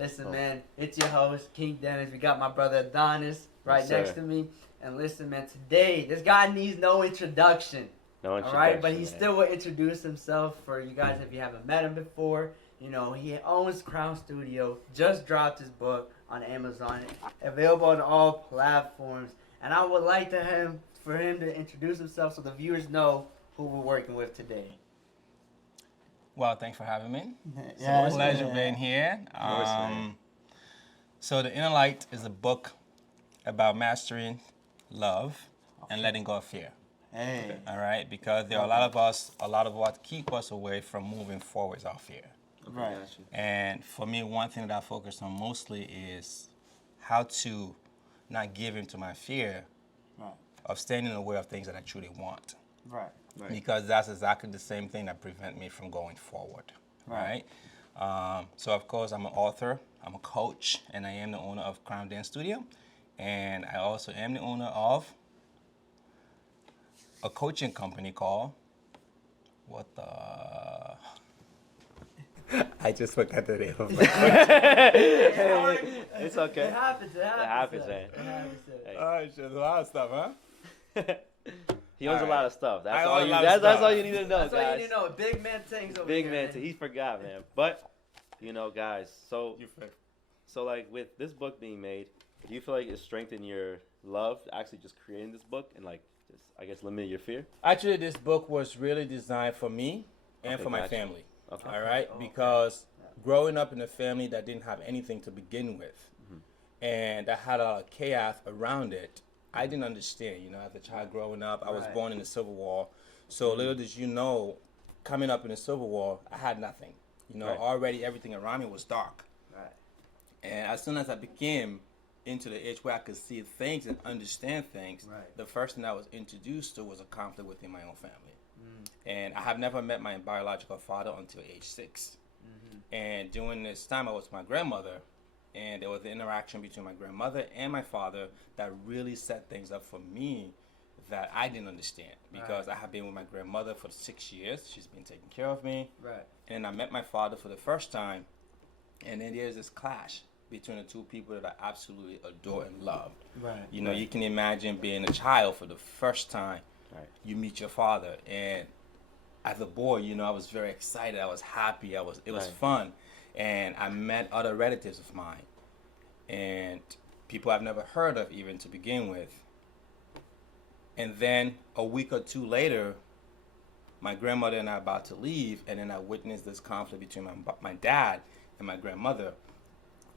Listen, man, it's your host, King Dennis. We got my brother Adonis right next to me. And listen, man, today, this guy needs no introduction. No introduction. All right, but he still will introduce himself for you guys if you haven't met him before. You know, he owns Crown Studio, just dropped his book on Amazon, available on all platforms. And I would like for him to introduce himself so the viewers know who we're working with today. Well, thanks for having me. It's a pleasure being here. So The Inner Light is a book about mastering love and letting go of fear. Hey. All right, because there are a lot of what keep us away from moving forward is our fear. Right. And for me, one thing that I focus on mostly is how to not give in to my fear of standing in the way of things that I truly want. Right. Because that's exactly the same thing that prevent me from going forward, right? So of course I'm an author, I'm a coach, and I am the owner of Crown Dance Studio, and I also am the owner of a coaching company called I just forgot the name of my It's okay. It happens, man. Oh, shit, a lot of stuff, huh? He owns a lot of stuff. That's all you need to know, That's all you guys. need to know. Big man things over Big here. man, he forgot, man. But you know, guys. So like with this book being made, do you feel like it strengthened your love actually just creating this book and like just I guess limiting your fear? Actually, this book was really designed for me and for my family. Okay. All right, because growing up in a family that didn't have anything to begin with, and that had a lot of chaos around it, I didn't understand. You know, as a child growing up, I was born in the Civil War, so little did you know, coming up in the Civil War, I had nothing. You know, already everything around me was dark. Right. And as soon as I became into the age where I could see things and understand things, the first thing I was introduced to was a conflict within my own family. And I have never met my biological father until age 6. And during this time, I was with my grandmother, and there was an interaction between my grandmother and my father that really set things up for me that I didn't understand, because I have been with my grandmother for 6 years. She's been taking care of me. Right. And I met my father for the first time, and then there's this clash between the two people that I absolutely adore and love. Right. You know, you can imagine being a child for the first time. You meet your father, and as a boy, you know, I was very excited. I was happy. It was fun, and I met other relatives of mine, and people I've never heard of even to begin with. And then a week or two later, my grandmother and I are about to leave, and then I witnessed this conflict between my dad and my grandmother,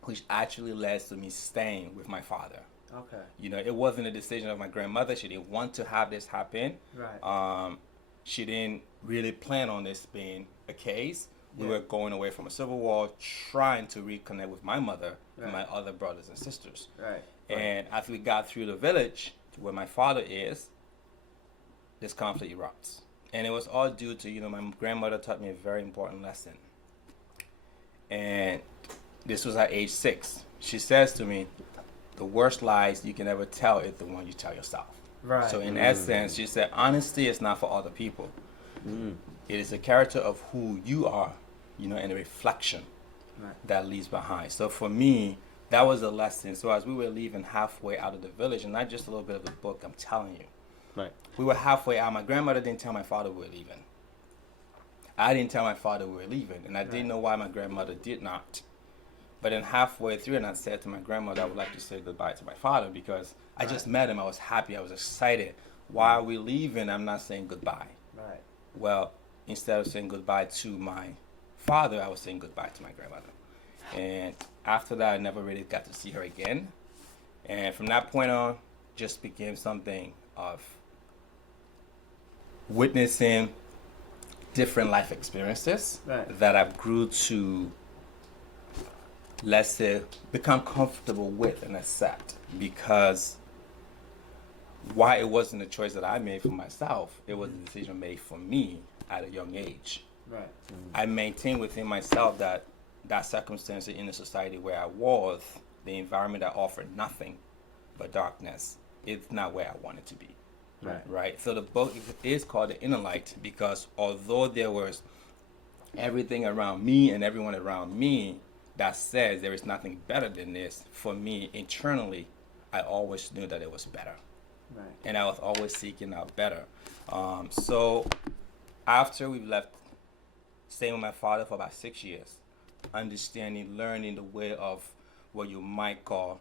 which actually led to me staying with my father. Okay. You know, it wasn't a decision of my grandmother. She didn't want to have this happen. Right. She didn't really plan on this being a case. We were going away from a civil war, trying to reconnect with my mother and my other brothers and sisters. Right. And as we got through the village to where my father is, this conflict erupts. And it was all due to, you know, my grandmother taught me a very important lesson. And this was at age 6. She says to me, the worst lies you can ever tell is the one you tell yourself. Right. So in essence, she said, honesty is not for other people. It is a character of who you are, you know, and a reflection that leaves behind. So for me, that was a lesson. So as we were leaving halfway out of the village, and not just a little bit of the book, I'm telling you. We were halfway out. My grandmother didn't tell my father we were leaving. I didn't tell my father we were leaving, and I didn't know why my grandmother did not. But then halfway through, and I said to my grandmother, I would like to say goodbye to my father, because I just met him. I was happy. I was excited. Why are we leaving? I'm not saying goodbye. Right. Well, instead of saying goodbye to my father, I was saying goodbye to my grandmother. And after that, I never really got to see her again. And from that point on, just became something of witnessing different life experiences that I grew to, let's say, become comfortable with and accept, because why it wasn't a choice that I made for myself, it was a decision made for me at a young age. Right. I maintained within myself that circumstance in the society where I was, the environment that offered nothing but darkness, it's not where I wanted to be. Right. So the book is called The Inner Light, because although there was everything around me and everyone around me that says there is nothing better than this, for me internally, I always knew that it was better. Right. And I was always seeking out better. So after we left, staying with my father for about 6 years, understanding, learning the way of what you might call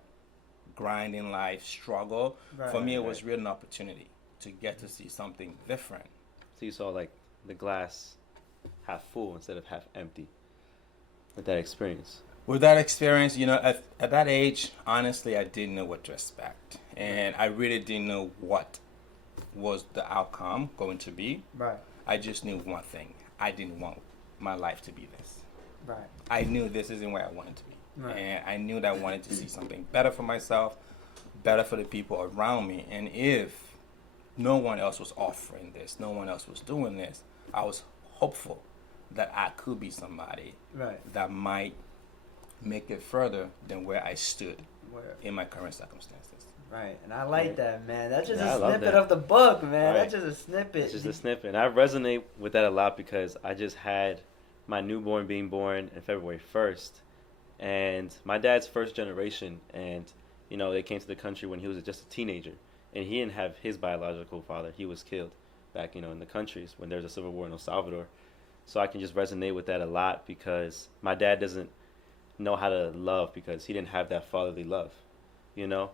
grinding life, struggle, for me it was really an opportunity to get to see something different. So you saw like the glass half full instead of half empty with that experience. With that experience, you know, at that age, honestly, I didn't know what to expect. And I really didn't know what was the outcome going to be. Right. I just knew one thing. I didn't want my life to be this. Right. I knew this isn't where I wanted to be. Right. And I knew that I wanted to see something better for myself, better for the people around me. And if no one else was offering this, no one else was doing this, I was hopeful that I could be somebody that might make it further than where I stood in my current circumstances. Right, and I like that, man. That's just Yeah, a snippet of the book, man. Right. That's just a snippet. It's just a snippet. And I resonate with that a lot because I just had my newborn being born on February 1st. And my dad's first generation. And, you know, they came to the country when he was just a teenager. And he didn't have his biological father. He was killed back, you know, in the countries when there's a civil war in El Salvador. So I can just resonate with that a lot because my dad doesn't know how to love because he didn't have that fatherly love, you know?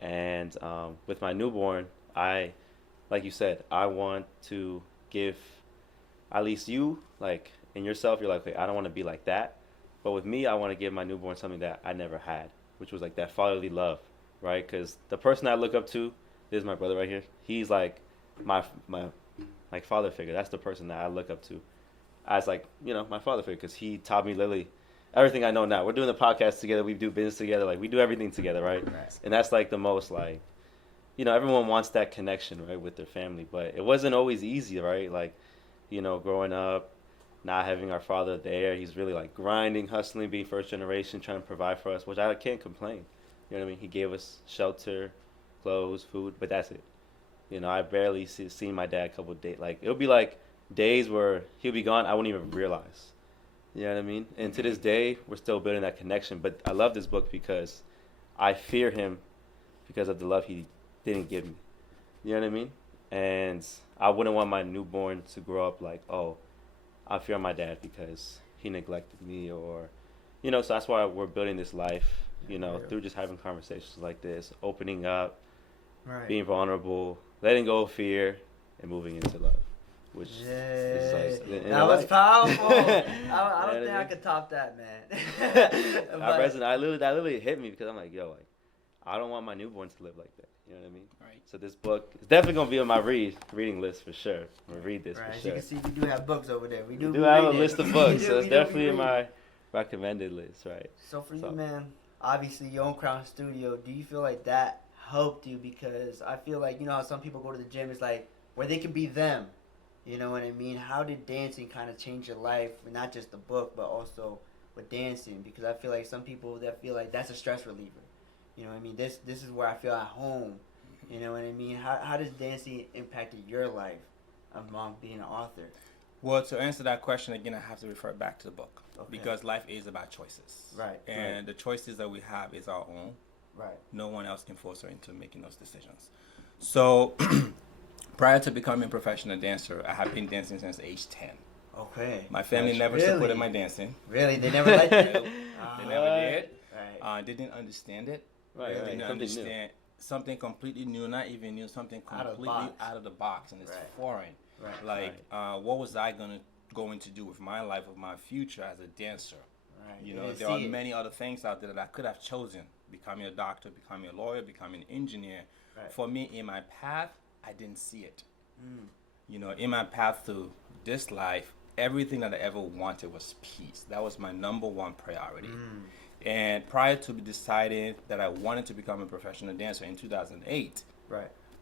And with my newborn, like you said, I want to give at least you, like, in yourself, you're like, okay, I don't want to be like that. But with me, I want to give my newborn something that I never had, which was like that fatherly love, right? Because the person I look up to, this is my brother right here. He's like my like father figure. That's the person that I look up to as like, you know, my father figure because he taught me literally everything I know now. We're doing the podcast together. We do business together. Like, we do everything together, right? And that's, like, the most, like, you know, everyone wants that connection, right, with their family. But it wasn't always easy, right? Like, you know, growing up, not having our father there. He's really, like, grinding, hustling, being first generation, trying to provide for us, which I can't complain. You know what I mean? He gave us shelter, clothes, food, but that's it. You know, I barely seen my dad a couple of days. Like, it'll be, like, days where he'll be gone, I wouldn't even realize. You know what I mean? And to this day, we're still building that connection. But I love this book because I fear him because of the love he didn't give me. You know what I mean? And I wouldn't want my newborn to grow up like, oh, I fear my dad because he neglected me or, you know, so that's why we're building this life, you know, through just having conversations like this, opening up, being vulnerable, letting go of fear, and moving into love. Which is like, that was powerful. I don't think I could top that, man. That literally hit me because I'm like, yo, like, I don't want my newborn to live like that. You know what I mean? Right. So this book is definitely gonna be on my reading list for sure. I'm gonna read this for sure. As you can see, we do have books over there. We do have a list of books, so it's definitely in my recommended list, right? So for you, man, obviously your own Crown Studio. Do you feel like that helped you? Because I feel like, you know how some people go to the gym, it's like where they can be them. You know what I mean? How did dancing kind of change your life? Not just the book, but also with dancing. Because I feel like some people that feel like that's a stress reliever. You know what I mean? This is where I feel at home. You know what I mean? How does dancing impacted your life among being an author? Well, to answer that question again, I have to refer back to the book. Because life is about choices. Right. And the choices that we have is our own. Right. No one else can force us into making those decisions. So prior to becoming a professional dancer, I have been dancing since age 10. Okay. My family never supported my dancing. Really? They never liked it? They never did. Right. They didn't understand it. Right. They didn't understand something completely new, not even new, something completely out of the box, and it's foreign. Right. Like, what was I going to do with my life, with my future as a dancer? Right. You know, there are many other things out there that I could have chosen. Becoming a doctor, becoming a lawyer, becoming an engineer. Right. For me, in my path, I didn't see it. You know, in my path to this life, everything that I ever wanted was peace. That was my number one priority. And prior to deciding that I wanted to become a professional dancer in 2008,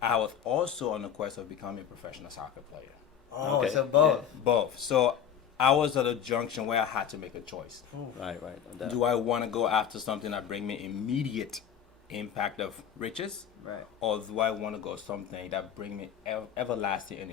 I was also on the quest of becoming a professional soccer player. Oh, so both. Yeah, both. So I was at a junction where I had to make a choice. Right. Do I want to go after something that bring me immediate impact of riches? Right. Or do I want to go something that bring me everlasting and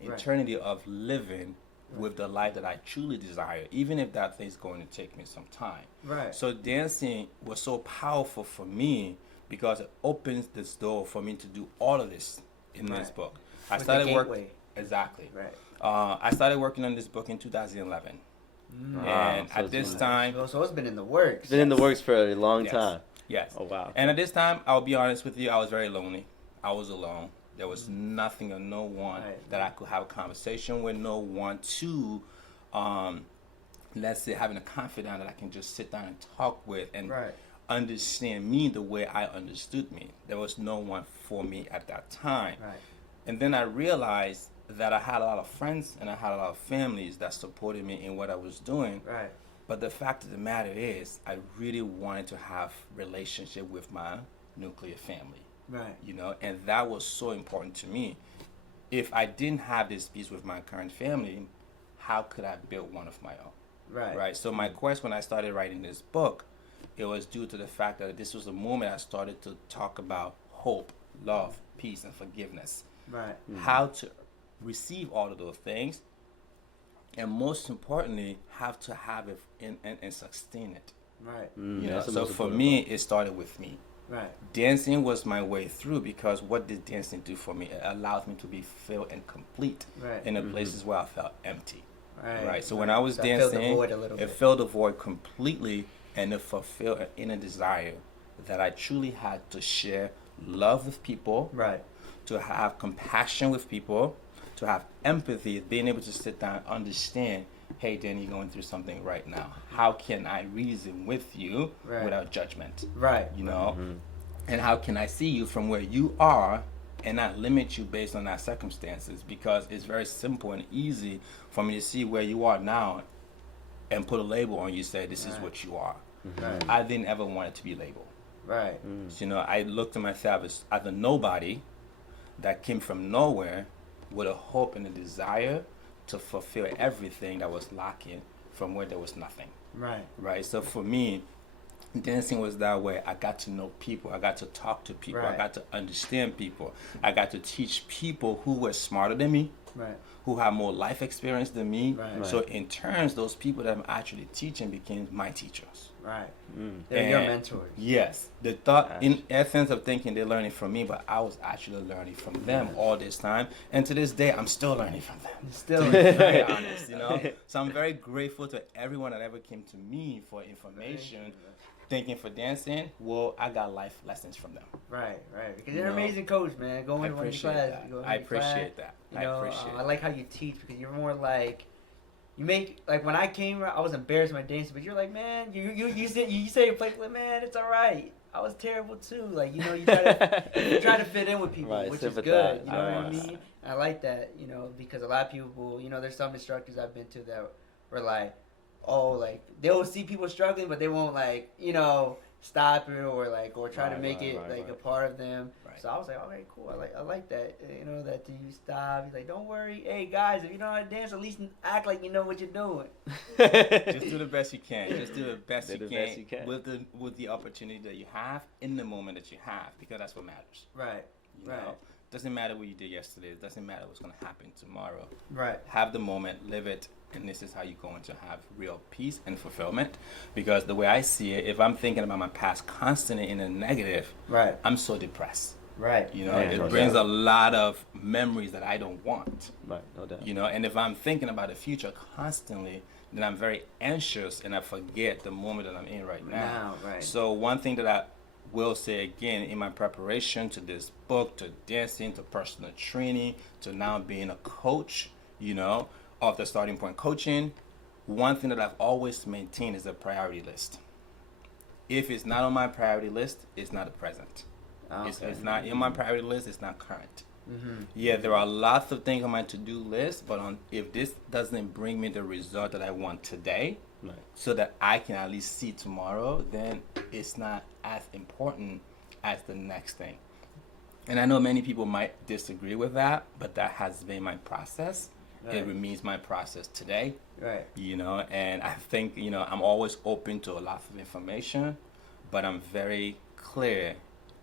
eternity of living with the life that I truly desire, even if that thing's going to take me some time. Right. So dancing was so powerful for me because it opens this door for me to do all of this in this book. I started working. Exactly. Right. I started working on this book in 2011. And So at this time... So it's been in the works. It's been in the works for a long Yes. time. Yes. Oh, wow. And at this time, I'll be honest with you, I was very lonely. I was alone. There was nothing or no one that I could have a conversation with, no one to, let's say, having a confidant that I can just sit down and talk with and understand me the way I understood me. There was no one for me at that time. Right. And then I realized that I had a lot of friends and I had a lot of families that supported me in what I was doing. Right. But the fact of the matter is, I really wanted to have relationship with my nuclear family. Right. You know, and that was so important to me. If I didn't have this peace with my current family, how could I build one of my own? Right. Right. So my quest when I started writing this book, it was due to the fact that this was the moment I started to talk about hope, love, peace, and forgiveness. Right. How to receive all of those things, and most importantly, how to have it and sustain it. Right. You know, so for me, it started with me. Right. Dancing was my way through because what did dancing do for me? It allowed me to be filled and complete in the places where I felt empty. Right. So when I was dancing, it filled the void completely, and it fulfilled an inner desire that I truly had to share love with people. Right. To have compassion with people, to have empathy, being able to sit down and understand, hey, Danny, you're going through something right now. How can I reason with you without judgment? Right. You know? And how can I see you from where you are and not limit you based on our circumstances? Because it's very simple and easy for me to see where you are now and put a label on you, say, this is what you are. I didn't ever want it to be labeled. Right. So, you know, I looked at myself as a nobody that came from nowhere with a hope and a desire to fulfill everything that was lacking from where there was nothing. Right. Right. So for me, dancing was that way. I got to know people. I got to talk to people. I got to understand people. I got to teach people who were smarter than me. Right. Who had more life experience than me. Right. So in turns, those people that I'm actually teaching became my teachers. Right. They're your mentors. Yes. The thought, in essence of thinking they're learning from me, but I was actually learning from them all this time. And to this day, I'm still learning from them. Still to be very honest, you know. So I'm very grateful to everyone that ever came to me for information. Thinking for dancing, well, I got life lessons from them. Right, right. Because you're an amazing coach, man. Go into one class. I appreciate that. I appreciate it. I like how you teach because you're more like, you make, like when I came, I was embarrassed when I danced, but you're like, man, you say your place, like, man, it's all right. I was terrible too. Like, you know, you try to fit in with people, which is good. You know what I mean? I like that, you know, because a lot of people, you know, there's some instructors I've been to that were like, oh, like they'll see people struggling, but they won't like, you know, stop it or try to make it a part of them. Right. So I was like, okay, cool. I like that. You know, that you stop. He's like, don't worry. Hey guys, if you don't know how to dance, at least act like you know what you're doing. Just do the best you can. Just do the best you can with the opportunity that you have in the moment that you have, because that's what matters. Right. You know? Doesn't matter what you did yesterday. It doesn't matter what's going to happen tomorrow. Right. Have the moment, live it, and this is how you're going to have real peace and fulfillment. Because the way I see it, if I'm thinking about my past constantly in a negative, I'm so depressed. Right. You know, it brings a lot of memories that I don't want. Right, no doubt. You know, and if I'm thinking about the future constantly, then I'm very anxious and I forget the moment that I'm in right now. So one thing that I will say again in my preparation to this book, to dancing, to personal training, to now being a coach, you know, of the Starting Point Coaching, one thing that I've always maintained is a priority list. If it's not on my priority list, it's not a present. Okay. It's not in my priority list, it's not current. Yeah, there are lots of things on my to-do list, but if this doesn't bring me the result that I want today, so that I can at least see tomorrow, then it's not as important as the next thing. And I know many people might disagree with that, but that has been my process. It remains my process today. Right. You know, and I think, you know, I'm always open to a lot of information, but I'm very clear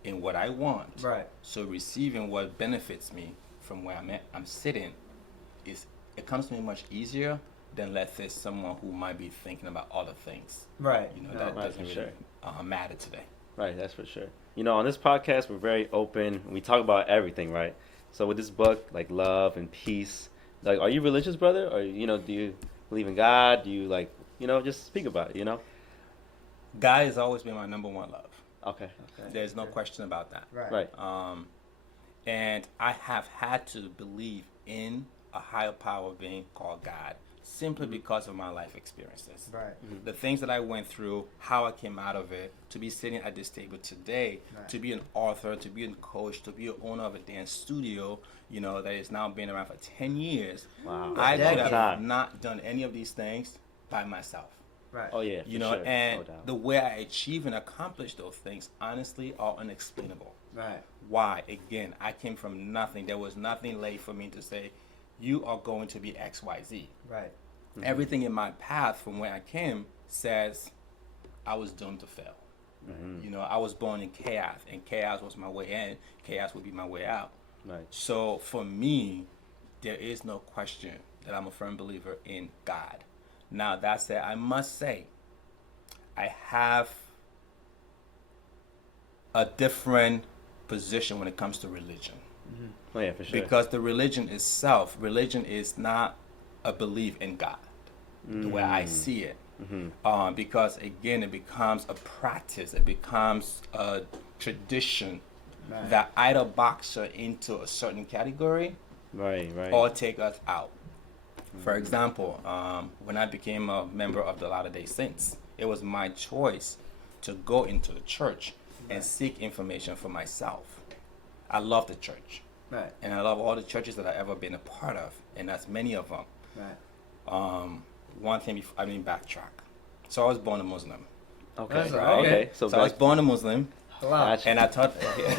in what I want. Right. So receiving what benefits me from where I'm sitting is it comes to me much easier than, let's say, someone who might be thinking about other things. Right. You know, No, that right, doesn't for really sure. matter today. Right, that's for sure. You know, on this podcast, we're very open. We talk about everything, right? So with this book, like love and peace, like, are you religious, brother? Or, you know, do you believe in God? Do you, like, you know, just speak about it, you know? God has always been my number one love. Okay. Okay. There's no question about that. Right. Right. And I have had to believe in a higher power being called God simply because of my life experiences. Right. The things that I went through, how I came out of it, to be sitting at this table today, Right. to be an author, to be a coach, to be an owner of a dance studio, you know, that has now been around for 10 years. Wow. I could have Time. not done any of these things by myself. Right. Oh, yeah, You for know, sure. and No doubt. the way I achieve and accomplish those things, honestly, are unexplainable. Right. Why? Again, I came from nothing. There was nothing laid for me to say, you are going to be X, Y, Z. Right. Everything in my path from where I came says I was doomed to fail. You know, I was born in chaos, and chaos was my way in. Chaos would be my way out. Right. So for me, there is no question that I'm a firm believer in God. Now, that said, I must say, I have a different position when it comes to religion. Oh, yeah, for sure. Because the religion itself, religion is not a belief in God, the way I see it. Because, again, it becomes a practice, it becomes a tradition Right. that either box us into a certain category Right, right. or take us out. For example, when I became a member of the Latter-day Saints, it was my choice to go into the church and seek information for myself. I love the church. Right. And I love all the churches that I've ever been a part of, and that's many of them. Right. One thing before, I mean, backtrack. So I was born a Muslim. Okay. That's right. all right. Okay. So I was born a Muslim, Wow. Gotcha. and I taught, and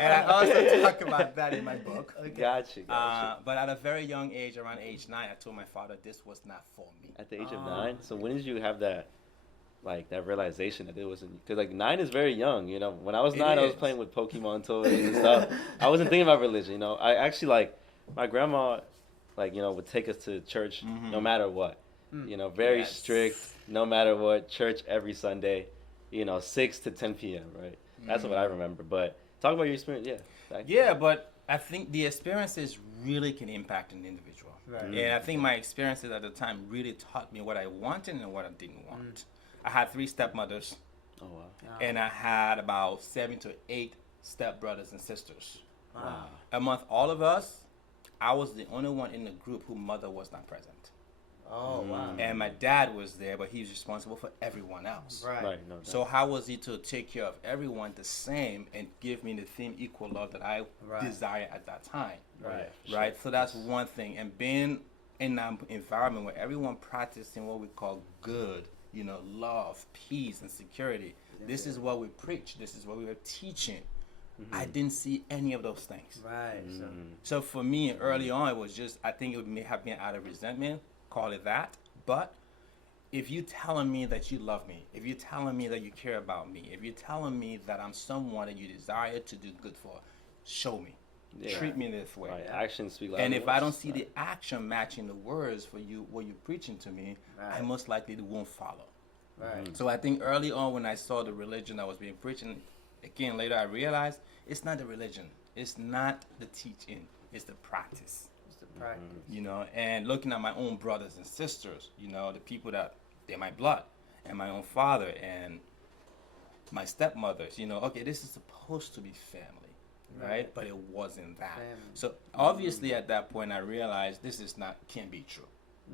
I also talk about that in my book. Gotcha. But at a very young age, around age 9, I told my father this was not for me. At the age of 9? So when did you have that, like, that realization that it wasn't? Because, like, 9 is very young, you know? When I was It 9, I was is. playing with Pokemon toys and stuff. I wasn't thinking about religion, you know? I actually, like, my grandma, like, you know, would take us to church no matter what. You know, very Yes. strict, no matter what, church every Sunday, you know, 6 to 10 p.m., right? That's what I remember. But talk about your experience, yeah. Yeah, but I think the experiences really can impact an individual. Right. And I think my experiences at the time really taught me what I wanted and what I didn't want. I had 3 stepmothers, Oh, wow. and I had about 7 to 8 stepbrothers and sisters. Wow. Among all of us, I was the only one in the group whose mother was not present. Oh, wow. And my dad was there, but he was responsible for everyone else. Right. Right, no doubt. So how was he to take care of everyone the same and give me the same equal love that I Right. desire at that time? Right. Right? So that's one thing. And being in an environment where everyone practicing what we call good, you know, love, peace, and security. This is what we preach. This is what we were teaching. I didn't see any of those things. Right. So, So for me, early on, it was just, I think it may have been out of resentment, call it that. But if you're telling me that you love me, if you're telling me that you care about me, if you're telling me that I'm someone that you desire to do good for, show me. Yeah. Treat me this way. Right, actions speak louder And than if I don't words. see the action matching the words for you, what you're preaching to me, I Right. most likely won't follow. right. So I think early on when I saw the religion that was being preached, and again later I realized it's not the religion, it's not the teaching, it's the practice. It's the practice. You know, and looking at my own brothers and sisters, you know, the people that they're my blood, and my own father and my stepmothers, you know, okay, this is supposed to be family, right? But it wasn't that. Family. So obviously at that point I realized this is not, can't be true.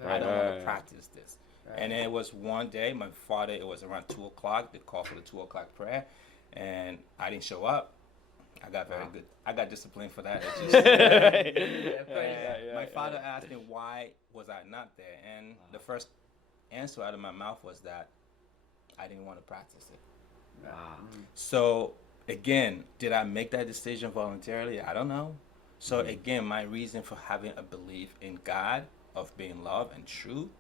I Right, don't want right. to practice this. Right. And then it was one day, my father, it was around 2 o'clock, they called for the 2 o'clock prayer, and I didn't show up. I got very good. I got disciplined for that. It just, Yeah, my father asked me why was I not there, and the first answer out of my mouth was that I didn't want to practice it. Wow. So again, did I make that decision voluntarily? I don't know. So again, my reason for having a belief in God, of being love and true,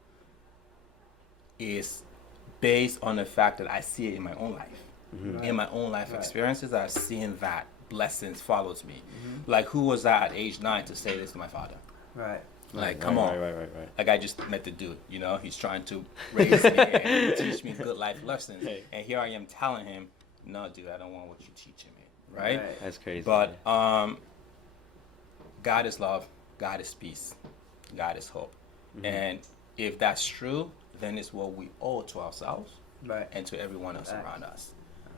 is based on the fact that I see it in my own life. In my own life experiences, I've seen that blessings follows me. Like, who was I at age 9 to say this to my father? Right. Like, come on. Right. Like, I just met the dude, you know, he's trying to raise me and teach me good life lessons. Hey. And here I am telling him, no, dude, I don't want what you're teaching me, right? That's crazy. But God is love, God is peace, God is hope. And if that's true, then it's what we owe to ourselves and to everyone else around us.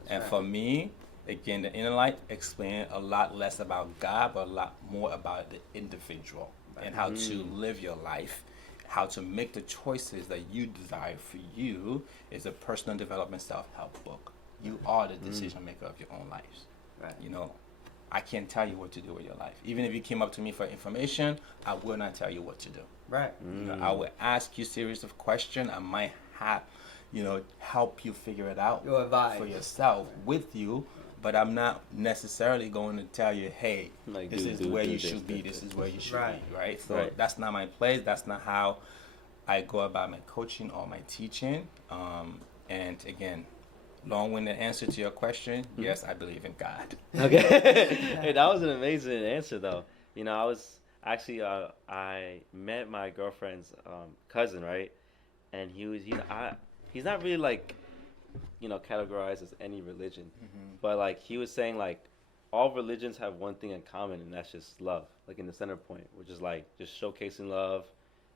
And for me, again, the inner light explained a lot less about God, but a lot more about the individual and how to live your life, how to make the choices that you desire for you. Is a personal development self-help book. You are the decision maker of your own lives. Right. You know, I can't tell you what to do with your life. Even if you came up to me for information, I will not tell you what to do. Right. You know, I will ask you series of questions. I might have, you know, help you figure it out Your advice for yourself with you. But I'm not necessarily going to tell you, hey, Like, this is where you should be, this is where you should be, right? So that's not my place. That's not how I go about my coaching or my teaching. And again, long-winded answer to your question, yes, I believe in God. Okay. Hey, that was an amazing answer, though. You know, I was actually, I met my girlfriend's cousin, right? And he's not really like, you know, categorized as any religion, but like he was saying, like all religions have one thing in common, and that's just love, like in the center point, which is like just showcasing love,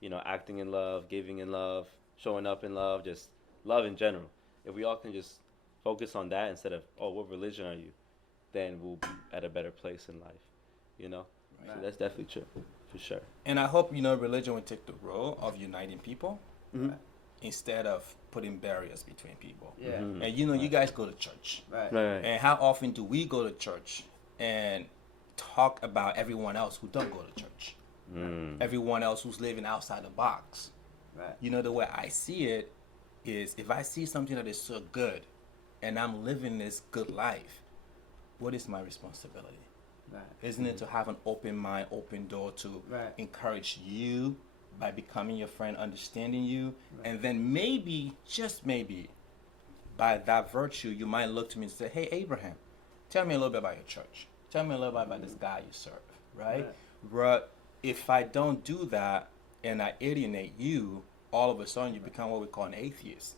you know, acting in love, giving in love, showing up in love, just love in general. If we all can just focus on that instead of, oh, what religion are you, then we'll be at a better place in life, you know. So that's definitely true, for sure. And I hope, you know, religion would take the role of uniting people instead of putting barriers between people. Yeah. And you know, you guys go to church. Right. And how often do we go to church and talk about everyone else who don't go to church? Everyone else who's living outside the box. Right. You know, the way I see it is, if I see something that is so good and I'm living this good life, what is my responsibility? Right. Isn't it to have an open mind, open door to encourage you by becoming your friend, understanding you, and then maybe, just maybe, by that virtue, you might look to me and say, hey, Abraham, tell me a little bit about your church. Tell me a little bit about this guy you serve, right? But if I don't do that and I alienate you, all of a sudden you become what we call an atheist,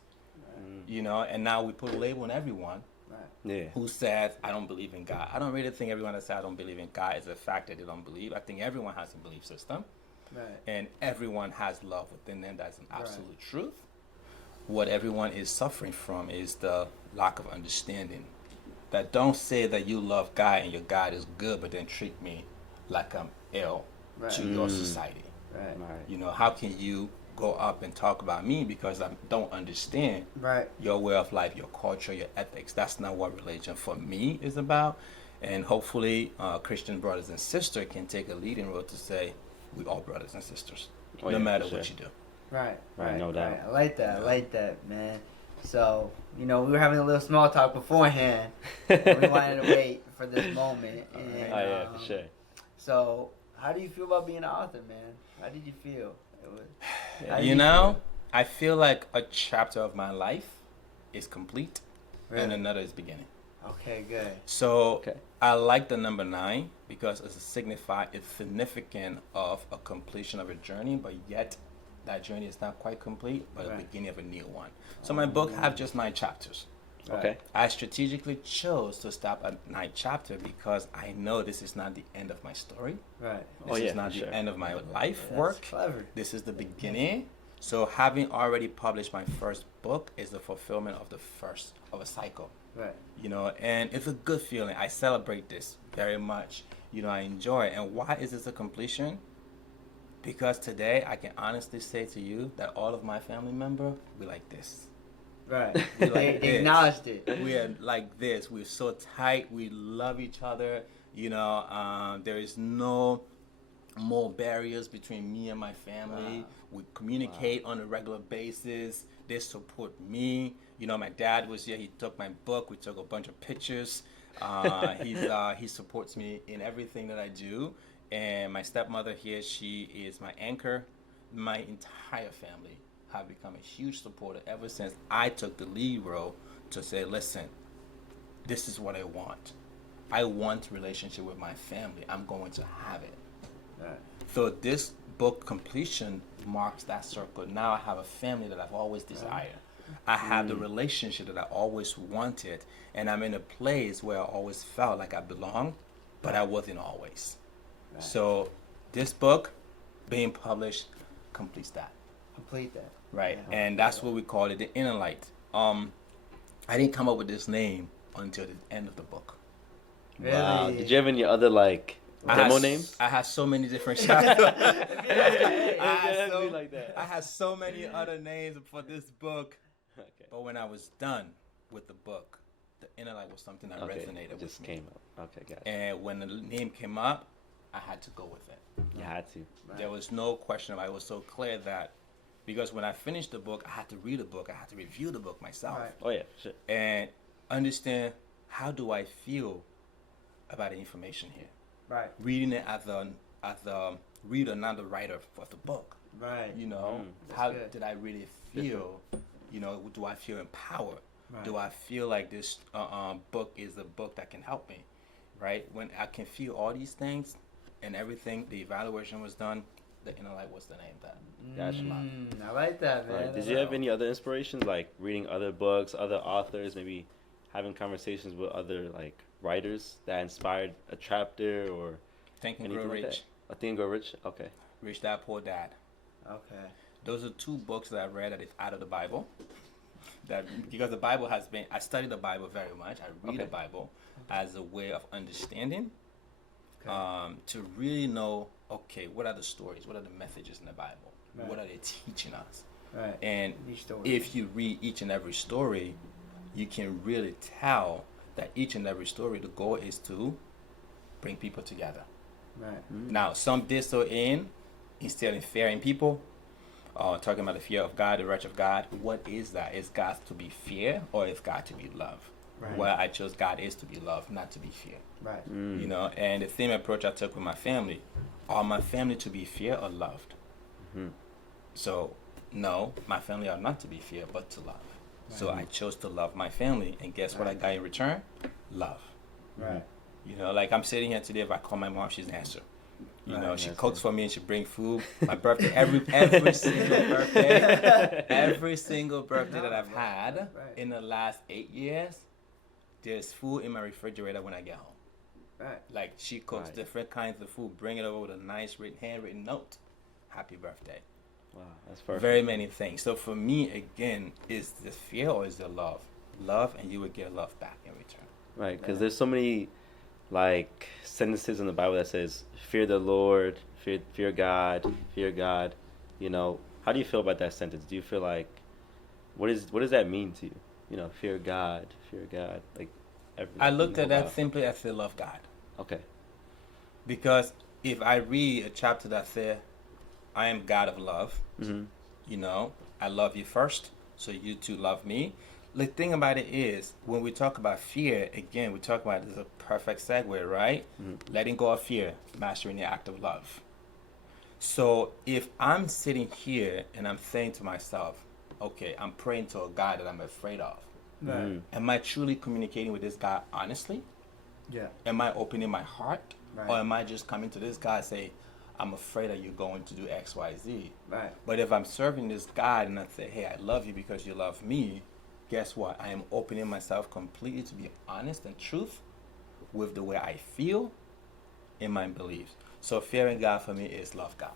you know, and now we put a label on everyone who says, I don't believe in God. I don't really think everyone that says I don't believe in God is a fact that they don't believe. I think everyone has a belief system. And everyone has love within them. That's an absolute truth. What everyone is suffering from is the lack of understanding. That don't say that you love God and your God is good, but then treat me like I'm ill to your society. You know, how can you go up and talk about me because I don't understand your way of life, your culture, your ethics? That's not what religion for me is about. And hopefully Christian brothers and sisters can take a leading role to say, we all brothers and sisters, no matter what you do. Right, no doubt. I like that. I like that, man. So, you know, we were having a little small talk beforehand. And we wanted to wait for this moment. And, for sure. So, how do you feel about being an author, man? How did you feel? You know, I feel like a chapter of my life is complete and another is beginning. Okay, good. So I like the number 9 because it's significant of a completion of a journey, but yet that journey is not quite complete, but the beginning of a new one. So my book have just 9 chapters. Okay. I strategically chose to stop at 9th chapter because I know this is not the end of my story. This is not the end of my life work. Clever. This is the beginning. So having already published my first book is the fulfillment of the first of a cycle. You know, and it's a good feeling. I celebrate this very much. You know, I enjoy it. And why is this a completion? Because today I can honestly say to you that all of my family members, we like this. We like They acknowledged it. We are like this. We're so tight. We love each other. You know, there is no more barriers between me and my family. We communicate on a regular basis. They support me. You know, my dad was here. He took my book. We took a bunch of pictures. He supports me in everything that I do. And my stepmother here, she is my anchor. My entire family have become a huge supporter ever since I took the lead role to say, listen, this is what I want. I want relationship with my family. I'm going to have it. So this book completion marks that circle. Now I have a family that I've always desired. I have the relationship that I always wanted, and I'm in a place where I always felt like I belonged, but I wasn't always. Right. So this book being published completes that. Complete that. Right. Yeah. And that's what we call it, the inner light. I didn't come up with this name until the end of the book. Really? Wow. Did you have any other like demo names? I had so many different chapters. I I had so many other names for this book. Okay. But when I was done with the book, the inner light was something that resonated It just with came me. up. Okay, got it. And when the name came up, I had to go with it. You had to. Right. There was no question about it. It was so clear that because when I finished the book, I had to read the book. I had to review the book myself. Right. Oh yeah, sure. And understand how do I feel about the information here. Right. Reading it as a reader, not the writer of the book. Right. You know, That's how good. did I really feel? You know, do I feel empowered? Right. Do I feel like this book is a book that can help me? Right? When I can feel all these things and everything, the evaluation was done. The inner light was the name that. Gotcha. I like that, man. Right. Did you have any other inspirations, like reading other books, other authors, maybe having conversations with other like writers that inspired a chapter or Think and anything Grow like Rich. that? Think and Grow Rich. Okay. Rich Dad Poor Dad. Okay. Those are two books that I read that is out of the Bible. That because the Bible has been, I study the Bible very much. I read the Bible as a way of understanding, to really know, okay, what are the stories? What are the messages in the Bible? Right. What are they teaching us? Right. And Each story. if you read each and every story, you can really tell that each and every story, the goal is to bring people together. Right. Now, some did so in instilling fear in people, talking about the fear of God, the wrath of God. What is that? Is God to be fear or is God to be love? Right. Well, I chose God is to be love, not to be fear. Right. You know, and the same approach I took with my family. Are my family to be fear or loved? So, no, my family are not to be fear, but to love. So I chose to love my family, and guess what I got in return? Love. Right. You know, like I'm sitting here today, if I call my mom, she's an answer. You know, she Yes, cooks for me and she brings food. My birthday, every single birthday that I've had in the last 8 years, there's food in my refrigerator when I get home. Right. Like she cooks different kinds of food, bring it over with a nice handwritten note. Happy birthday. Wow, that's perfect. Very many things. So for me, again, is the fear or is the love? Love, and you would get love back in return. Right, because there's so many like sentences in the Bible that says, "Fear the Lord, fear God, fear God." You know, how do you feel about that sentence? Do you feel like what does that mean to you? You know, fear God, like everything. I looked at that simply as I love God. Okay. Because if I read a chapter that says, I am God of love, you know, I love you first, so you too love me. The thing about it is, when we talk about fear, again, we talk about it as a perfect segue, right? Letting go of fear, mastering the act of love. So if I'm sitting here and I'm saying to myself, okay, I'm praying to a God that I'm afraid of. Right. Am I truly communicating with this God honestly? Yeah. Am I opening my heart? Right. Or am I just coming to this God and say, I'm afraid that you're going to do X, Y, Z? Right. But if I'm serving this God and I say, hey, I love you because you love me, guess what? I am opening myself completely to be honest and truth with the way I feel in my beliefs. So fearing God for me is love God.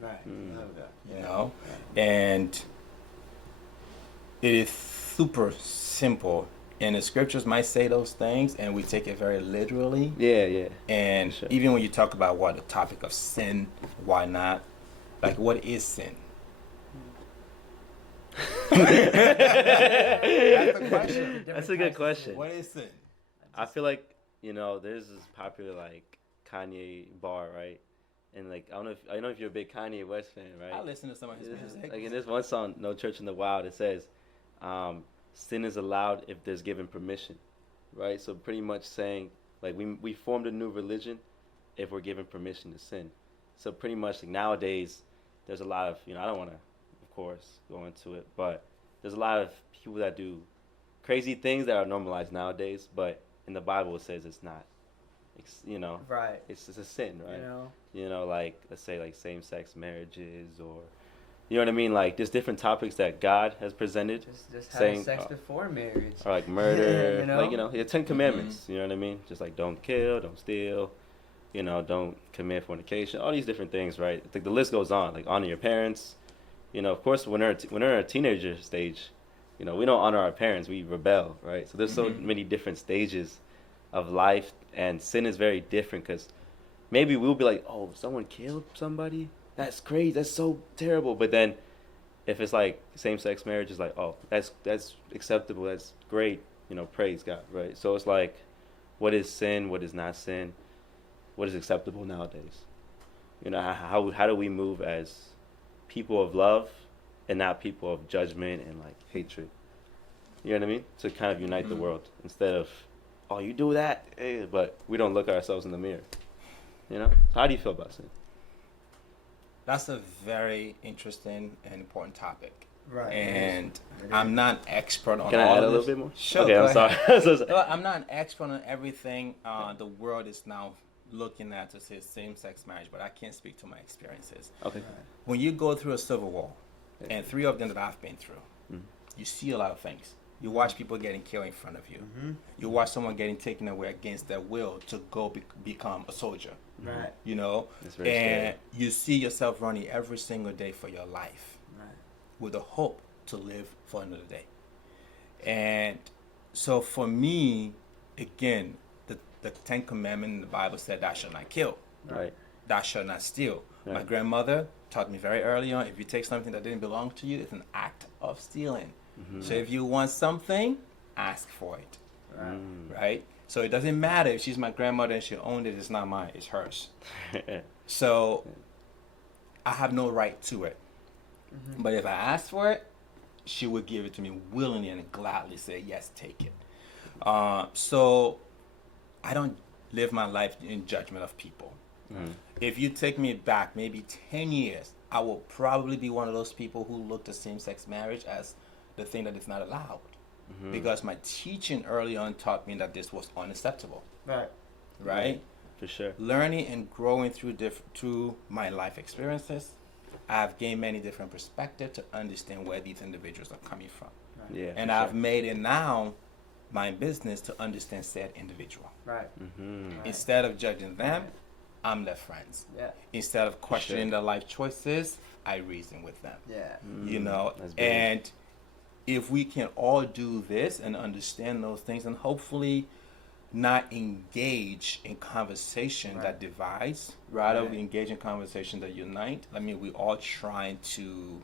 Right. Love that. You know? And it is super simple. And the scriptures might say those things and we take it very literally. Yeah. And Sure. even when you talk about what the topic of sin, why not? Like, what is sin? That's the question. That's a good question. What is sin? I feel like, you know, there's this popular like Kanye bar, right? And like I don't know if you're a big Kanye West fan, right? I listen to some of his music. Like in this one song, "No Church in the Wild," it says, "Sin is allowed if there's given permission," right? So pretty much saying like we formed a new religion if we're given permission to sin. So pretty much like nowadays, there's a lot of I don't want to, of course, go into it, but there's a lot of people that do crazy things that are normalized nowadays, but in the Bible it says it's not. you know, Right. it's a sin, right? You know. You know, like let's say like same-sex marriages, or you know what I mean, like just different topics that God has presented, Just saying having sex before marriage. or like murder, You know? like the 10 Commandments. You know what I mean? Just like don't kill, don't steal, don't commit fornication, all these different things, right? Like the list goes on. Like honor your parents. Of course, when we're in a teenager stage, we don't honor our parents. We rebel, right? So there's so many different stages of life, and sin is very different because maybe we'll be like, oh, someone killed somebody? That's crazy. That's so terrible. But then if it's like same-sex marriage, it's like, oh, that's acceptable. That's great. Praise God, right? So it's like, what is sin? What is not sin? What is acceptable nowadays? How do we move as people of love and not people of judgment and like hatred? You know what I mean? To kind of unite the world instead of, oh, you do that, but we don't look at ourselves in the mirror. How do you feel about sin? That's a very interesting and important topic. Right. And I'm not an expert on Can I all add a of little this. bit more? Sure. Okay, go I'm ahead. sorry. Well, I'm not an expert on everything the world is now looking at to say same-sex marriage, but I can't speak to my experiences. Okay. Right. When you go through a civil war, and 3 of them that I've been through, you see a lot of things. You watch people getting killed in front of you. You watch someone getting taken away against their will to go become a soldier. Right. It's very And scary. you see yourself running every single day for your life Right. with the hope to live for another day. And so for me, again, the 10 Commandments in the Bible said, thou shalt not kill. Right. Thou shalt not steal. Right. My grandmother taught me very early on, if you take something that didn't belong to you, it's an act of stealing. So if you want something, ask for it. Right. Right? So it doesn't matter if she's my grandmother and she owned it, it's not mine, it's hers. So I have no right to it. But if I ask for it, she would give it to me willingly and gladly say, yes, take it. So I don't live my life in judgment of people. If you take me back maybe 10 years, I will probably be one of those people who looked at same-sex marriage as the thing that is not allowed. Because my teaching early on taught me that this was unacceptable. Right. Right? For sure. Learning and growing through my life experiences, I've gained many different perspectives to understand where these individuals are coming from. Right. Yeah. And for I've sure. made it now my business to understand said individual. Right. Mhm. Right. Instead of judging them, I'm their friends. Yeah. Instead of questioning sure. their life choices, I reason with them. Yeah. That's big. And if we can all do this and understand those things, and hopefully not engage in conversation Right. that divides, rather Right. we engage in conversation that unite. I mean, we all trying to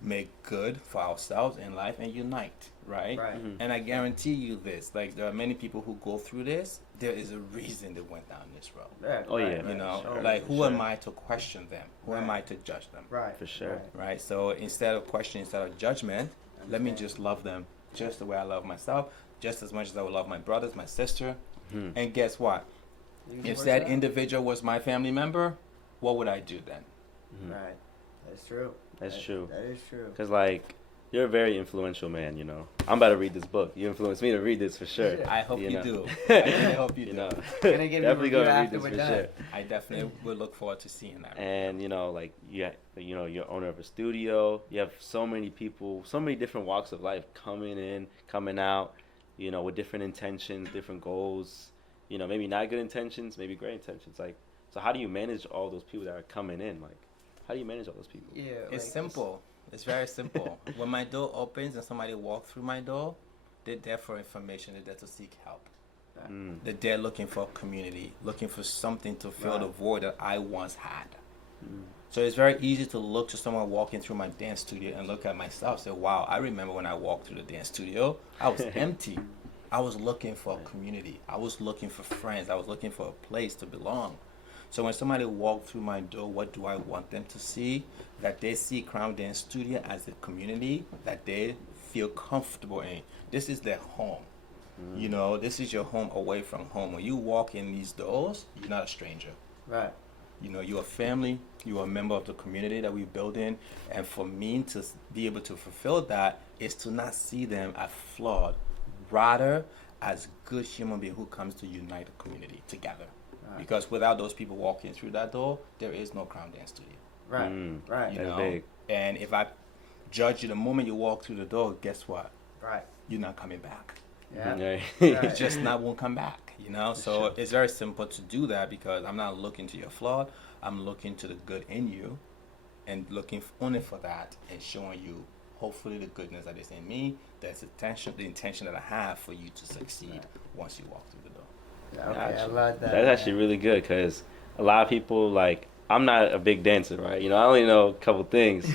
make good for ourselves in life and unite, right? Right. And I guarantee you this, like there are many people who go through this, there is a reason they went down this road. Yeah. Oh, right, yeah. right, You know, sure. like who Sure. am I to question them? Who am Right. I to judge them? Right. For sure. Right. Right? So instead of questioning, instead of judgment, let me just love them just the way I love myself, just as much as I would love my brothers, my sister. And guess what? You If work that out. individual was my family member, what would I do then? Right. That's true. That's true. That is true. Because, like, you're a very influential man, I'm about to read this book. You influenced me to read this for sure. Yeah. I hope you, know. do. I really hope you, do. Gonna get a Definitely review gonna read after this we're for done. sure. I definitely would look forward to seeing that. And like you're owner of a studio. You have so many people, so many different walks of life coming in, coming out. With different intentions, different goals. Maybe not good intentions, maybe great intentions. Like, so how do you manage all those people that are coming in? Like, how do you manage all those people? Yeah. It's like, simple. It's very simple. When my door opens and somebody walks through my door, they're there for information. They're there to seek help. They're there looking for a community, looking for something to fill the void that I once had. So it's very easy to look to someone walking through my dance studio and look at myself and say, wow, I remember when I walked through the dance studio, I was empty. I was looking for a community. I was looking for friends. I was looking for a place to belong. So when somebody walked through my door, what do I want them to see? That they see Crown Dance Studio as a community that they feel comfortable in. This is their home. This is your home away from home. When you walk in these doors, you're not a stranger. Right. You're a family. You're a member of the community that we build in. And for me to be able to fulfill that is to not see them as flawed. Rather, as good human being who comes to unite the community together. Right. Because without those people walking through that door, there is no Crown Dance Studio. Right. Right. You That's know? big. And if I judge you the moment you walk through the door, guess what? Right. You're not coming back. Yeah. Right. It's just not won't come back, you know. So sure. it's very simple to do that because I'm not looking to your flaw. I'm looking to the good in you, and looking only for that, and showing you hopefully the goodness that is in me. That's the intention that I have for you to succeed once you walk through the door. Yeah, okay, I Gotcha. love that. That's actually really good because a lot of people, like, I'm not a big dancer, right? You know, I only know a couple things,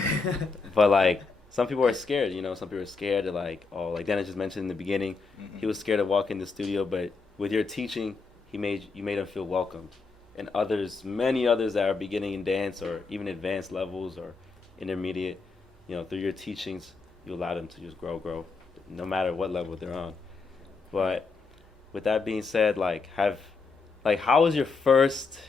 but like some people are scared. You know, some people are scared to like, oh, like Dennis just mentioned in the beginning, he was scared to walk in the studio, but with your teaching, you made him feel welcome. And others, many others that are beginning in dance or even advanced levels or intermediate, you know, through your teachings, you allow them to just grow, no matter what level they're on. But with that being said, how was your first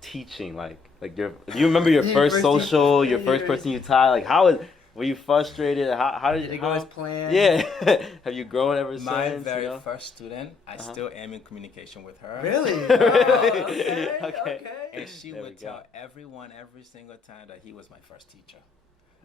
teaching? Do you remember your first social, your first person you taught? Were you frustrated? How did it go as planned? Yeah. Have you grown ever since? My very first student, I Uh-huh. still am in communication with her. Really? Oh, okay. Okay. And she There we would go. tell everyone every single time that he was my first teacher.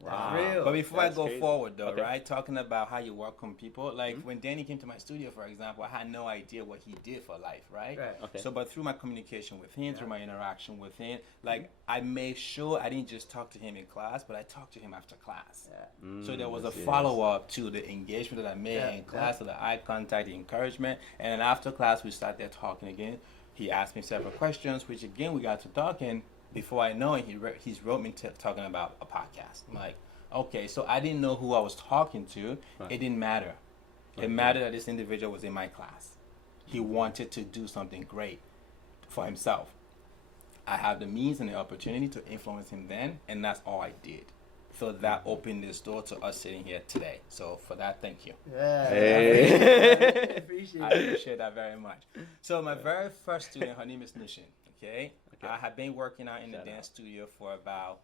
That's real. But before That's I go crazy. forward, though, Okay. right, talking about how you welcome people, like when Danny came to my studio, for example, I had no idea what he did for life, right? Right. Okay. So, but through my communication with him, through my interaction with him, like I made sure I didn't just talk to him in class, but I talked to him after class. Yeah. So there was a Yes. follow-up to the engagement that I made in class, to the eye contact, the encouragement, and then after class we sat there talking again. He asked me several questions, which again we got to talking. Before I know it, he's wrote me talking about a podcast. I'm like, okay, so I didn't know who I was talking to. Right. It didn't matter. It mattered that this individual was in my class. He wanted to do something great for himself. I have the means and the opportunity to influence him then, and that's all I did. So that opened this door to us sitting here today. So for that, thank you. Yeah. Hey. Appreciate I it. appreciate that very much. So my very first student, her name is Nushin. Okay? I have been working out in the dance studio for about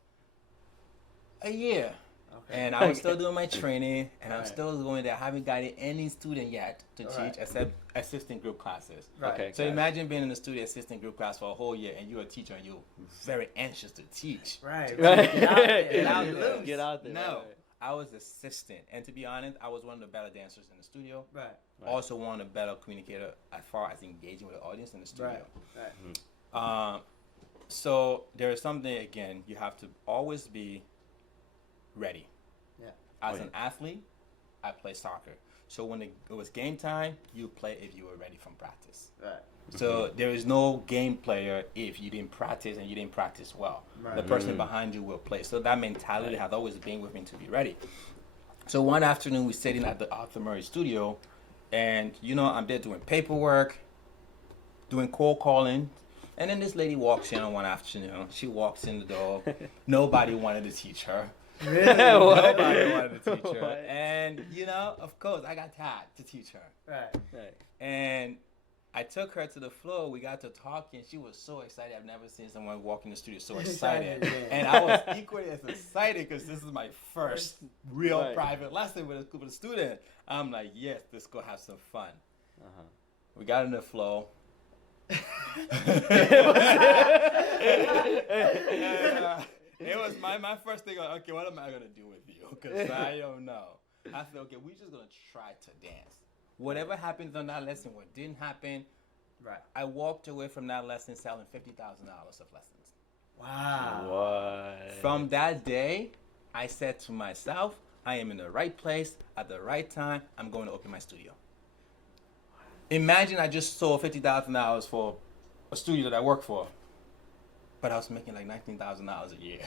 a year. Okay. And I was still doing my training, and I'm Right. still going there. I haven't guided any student yet to Right. teach except assistant group classes. Right. Okay. So got it. imagine being in the studio assistant group class for a whole year, and you're a teacher, and you're very anxious to teach. Right. Right. Get out there. Get out Let there. loose. Get out there. No, Right. I was assistant, and to be honest, I was one of the better dancers in the studio. Right. Right. Also, one of the better communicator as far as engaging with the audience in the studio. Right. So there is something, again, you have to always be ready. Yeah. As Oh, an athlete, I play soccer. So when it was game time, you play if you were ready from practice. Right. So there is no game player if you didn't practice and you didn't practice well. Right. The person behind you will play. So that mentality Right. has always been with me to be ready. So one afternoon, we're sitting at the Arthur Murray studio, and I'm there doing paperwork, doing cold calling, and then this lady walks in on one afternoon. She walks in the door. Nobody wanted to teach her. Really? Nobody wanted to teach her. What? And, of course, I got tagged to teach her. Right. Right. And I took her to the floor. We got to talking. She was so excited. I've never seen someone walk in the studio so excited. Excited, yeah. And I was equally as excited because this is my first real Right. private lesson with a student. I'm like, yes, let's go have some fun. Uh-huh. We got in the flow. It was my first thing. Okay, what am I gonna do with you? Because I don't know. I said, okay, we're just gonna try to dance. Whatever happens on that lesson, what didn't happen, Right. I walked away from that lesson selling $50,000 of lessons. Wow. What? From that day, I said to myself, I am in the right place at the right time. I'm going to open my studio. Imagine I just sold $50,000 for a studio that I work for, but I was making like $19,000 a year.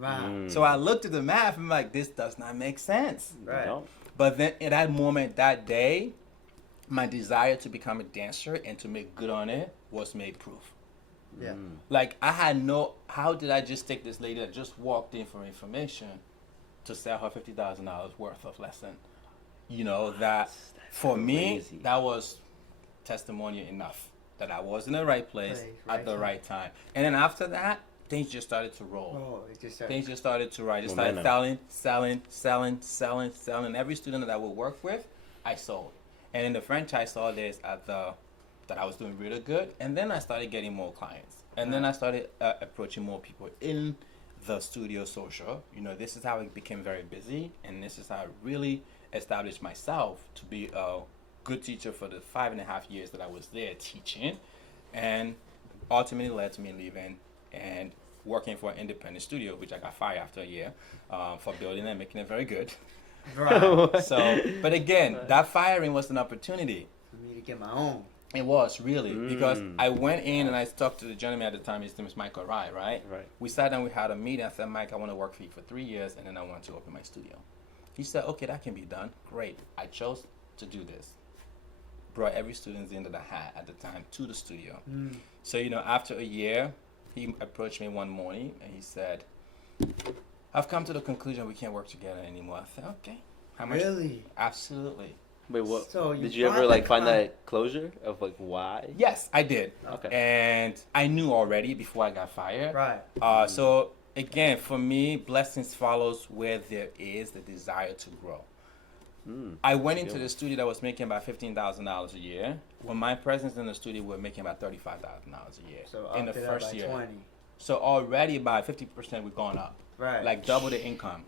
Wow. So I looked at the math and I'm like, this does not make sense. Right. No. But then in that moment, that day, my desire to become a dancer and to make good on it was made proof. Yeah. Like how did I just take this lady that just walked in for information to sell her $50,000 worth of lesson? That for me, crazy. that was testimony enough that I was in the right place Right at the time. right time. And then after that, things just started to roll. Oh, it just Things just started to rise. Just started Momentum. selling. Every student that I would work with, I sold. And then the franchise saw this that I was doing really good, and then I started getting more clients, and then I started approaching more people in the studio social. You know, this is how it became very busy, and this is how I really established myself to be a good teacher for the 5.5 years that I was there teaching, and ultimately led to me leaving and working for an independent studio, which I got fired after a year for building and making it very good. Right. So, but again, that firing was an opportunity. For me to get my own. It was really because I went in and I talked to the gentleman at the time. His name is 𝗦𝘂𝗯𝗲, right? Right. We sat down, we had a meeting. I said, Mike, I want to work for you for 3 years, and then I want to open my studio. He said, okay, that can be done. Great. I chose to do this. Brought every student in that I had at the time to the studio. So, you know, after a year, he approached me one morning and he said, I've come to the conclusion we can't work together anymore. I said, okay. How much? Really? Absolutely. Wait, what? So Did you ever like find that closure of like why? Yes, I did. Okay. And I knew already before I got fired. Right. So again, for me, blessings follows where there is the desire to grow. I went into the studio that was making about $15,000 a year. When my presence in the studio, we were making about $35,000 a year So in the first by year. 20. So already by 50% we've gone up. Right. Like double the income.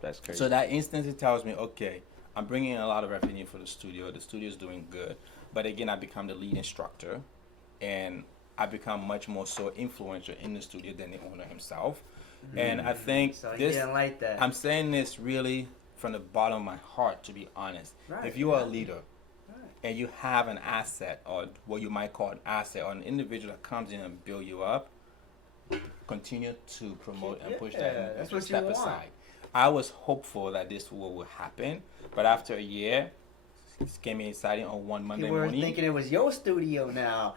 That's crazy. So that instantly tells me, okay, I'm bringing in a lot of revenue for the studio. The studio is doing good. But again, I become the lead instructor, and I become much more so influential in the studio than the owner himself. And I think So he this, didn't like that. I'm saying this really from the bottom of my heart, to be honest. Right, If you are a leader Right. and you have an asset, or what you might call an asset, or an individual that comes in and build you up, continue to promote and push that Yeah, individual. that's what you Step want. aside. I was hopeful that this would happen, but after a year, it came in exciting on one Monday People were morning. thinking it was your studio now.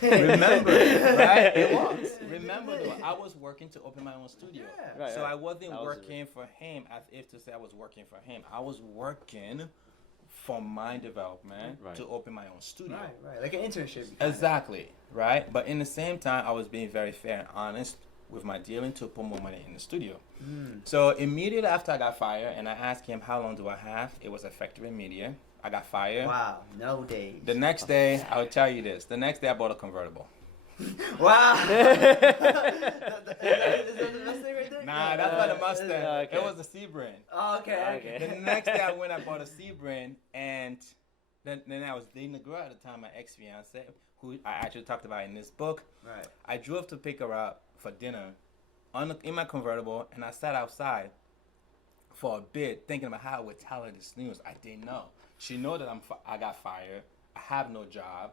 Remember, right? It was. Remember, though, I was working to open my own studio. Yeah. Right, So right. I wasn't That was working for him as if to say I was working for him. I was working for my development Right. to open my own studio. Right. Like an internship. Exactly, right? But in the same time, I was being very fair and honest with my dealing to put more money in the studio. So immediately after I got fired, and I asked him, how long do I have? It was effective immediate. I got fired. Wow. No days. The next day, I'll tell you this. The next day, I bought a convertible. Wow. Is that the Mustang right there? Nah, that's not a Mustang. Okay. It was a Sebring. Oh, okay. Okay. The next day, I went and bought a Sebring, and then I was dating a girl at the time, my ex-fiance, who I actually talked about in this book. Right. I drove to pick her up for dinner in my convertible, and I sat outside for a bit thinking about how I would tell her this news. I didn't know. She know that I got fired. I have no job.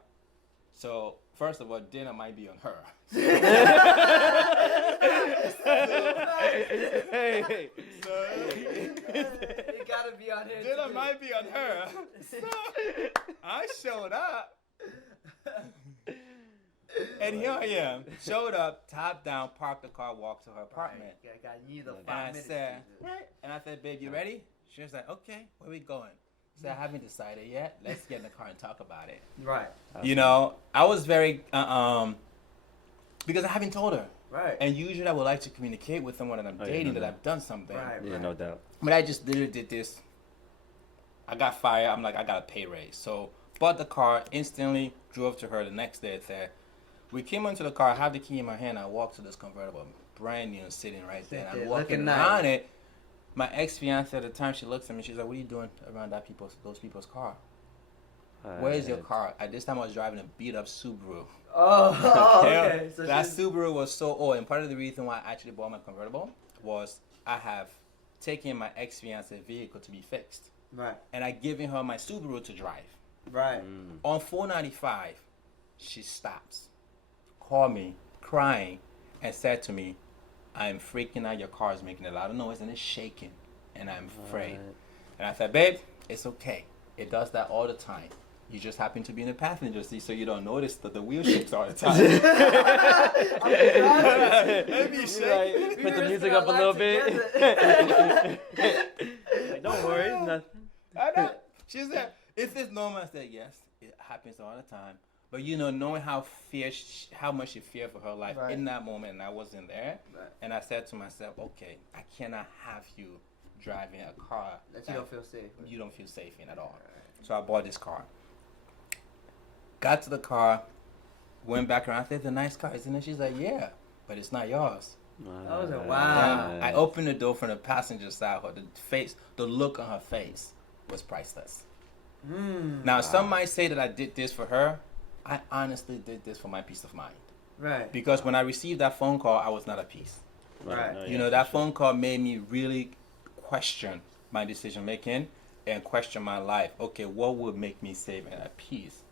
So first of all, dinner might be on her. Hey. It gotta be on here. Dinner too. might be on her. So I showed up. And here I am. Showed up, top down, parked the car, walked to her apartment. Right. I need the And 5 I minutes. said, to do this. and I said, babe, you ready? She was like, okay, where we going? I said, I haven't decided yet. Let's get in the car and talk about it. Right. You know, I was very, because I haven't told her. Right. And usually I would like to communicate with someone that I'm Oh, yeah, dating no that doubt. I've done something. Right. Yeah, no doubt. But I just literally did this. I got fired. I'm like, I got a pay raise. So bought the car, instantly drove to her the next day. There. We came into the car. I have the key in my hand. I walked to this convertible, brand new, sitting right there. And I'm walking looking around nice. it. My ex-fiance at the time, she looks at me. She's like, what are you doing around those people's car? Where is your car? At this time, I was driving a beat-up Subaru. Oh, Yeah, okay. So that she's- Subaru was so old, and part of the reason why I actually bought my convertible was I have taken my ex-fiance vehicle to be fixed, Right. and I given her my Subaru to drive. Right. On 495, she stops, called me, crying, and said to me, "I'm freaking out. Your car is making a lot of noise and it's shaking, and I'm afraid." What? And I said, "Babe, it's okay. It does that all the time. You just happen to be in the passenger seat, so you don't notice that the wheel shakes all the time." Let me shake. Right. Put the music up a little bit. Like, don't worry, nothing. I know. She said, "Is this normal?" I said, "Yes, it happens all the time." But you know, knowing how much she feared for her life Right. in that moment, and I wasn't there, Right. and I said to myself, "Okay, I cannot have you driving a car That you don't feel safe with. you don't feel safe in at all." So I bought this car. Got to the car, went back around. I said, "It's a nice car, isn't it?" She's like, "Yeah, but it's not yours." I was like, wow. I opened the door from the passenger side. The look on her face was priceless. Now, some might say that I did this for her. I honestly did this for my peace of mind. Right. Because when I received that phone call, I was not at peace. Right. No, You know, that phone call made me really question my decision making and question my life. Okay, what would make me safe and at peace?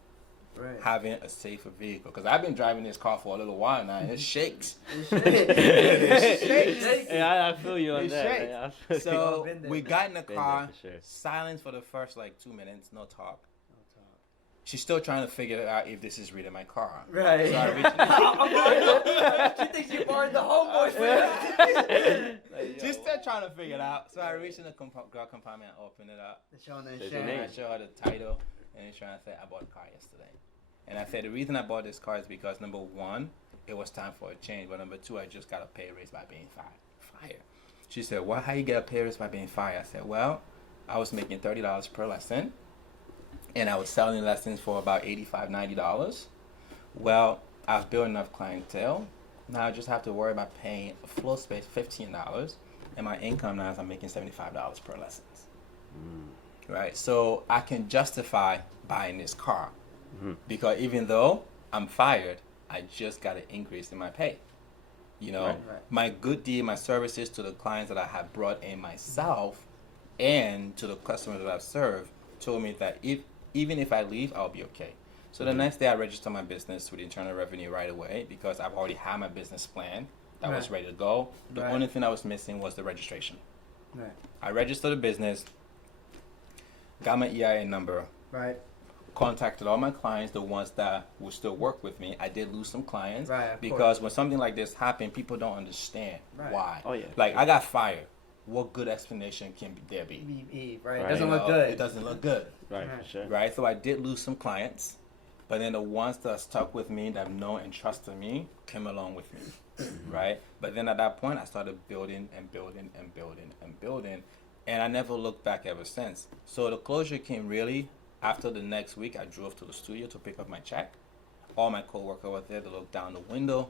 Right. Having a safer vehicle. Because I've been driving this car for a little while now, and it shakes. It shakes. Yeah, I feel you on It that. shakes. Man. I feel you. So Been there. we got in the Been car, there for sure. silence for the first like 2 minutes, no talk. She's still trying to figure out if this is really my car. Right. So I reached She thinks you borrowed the homeboy's friend. Just still trying to figure it out. So I reached in the girl compartment and opened it up. Showing the There's your And insurance. I showed her the title and insurance. I said, I bought a car yesterday. And I said, the reason I bought this car is because, number one, it was time for a change. But number two, I just got a pay raise by being fired. She said, well, how you get a pay raise by being fired? I said, well, I was making $30 per lesson. And I was selling lessons for about $85, $90. Well, I've built enough clientele. Now I just have to worry about paying a floor space $15. And my income now is I'm making $75 per lessons. Right? So I can justify buying this car. Because even though I'm fired, I just got an increase in my pay. You know, Right. my good deed, my services to the clients that I have brought in myself and to the customers that I've served told me that even if I leave, I'll be okay. So the next day I registered my business with Internal Revenue right away because I've already had my business plan that was ready to go. The only thing I was missing was the registration. Right. I registered the business, got my EIN number, Right. contacted all my clients, the ones that would still work with me. I did lose some clients Right, of because course. when something like this happened, people don't understand why. Oh, yeah. Like, I got fired. What good explanation can there be? Right. Right. Doesn't You look know, good. It doesn't look good. Right, Right. for sure. Right? So I did lose some clients, but then the ones that stuck with me, that know and trusted me, came along with me. Right? But then at that point, I started building and building and building and building, and I never looked back ever since. So the closure came really after the next week. I drove to the studio to pick up my check. All my coworkers were there to look down the window.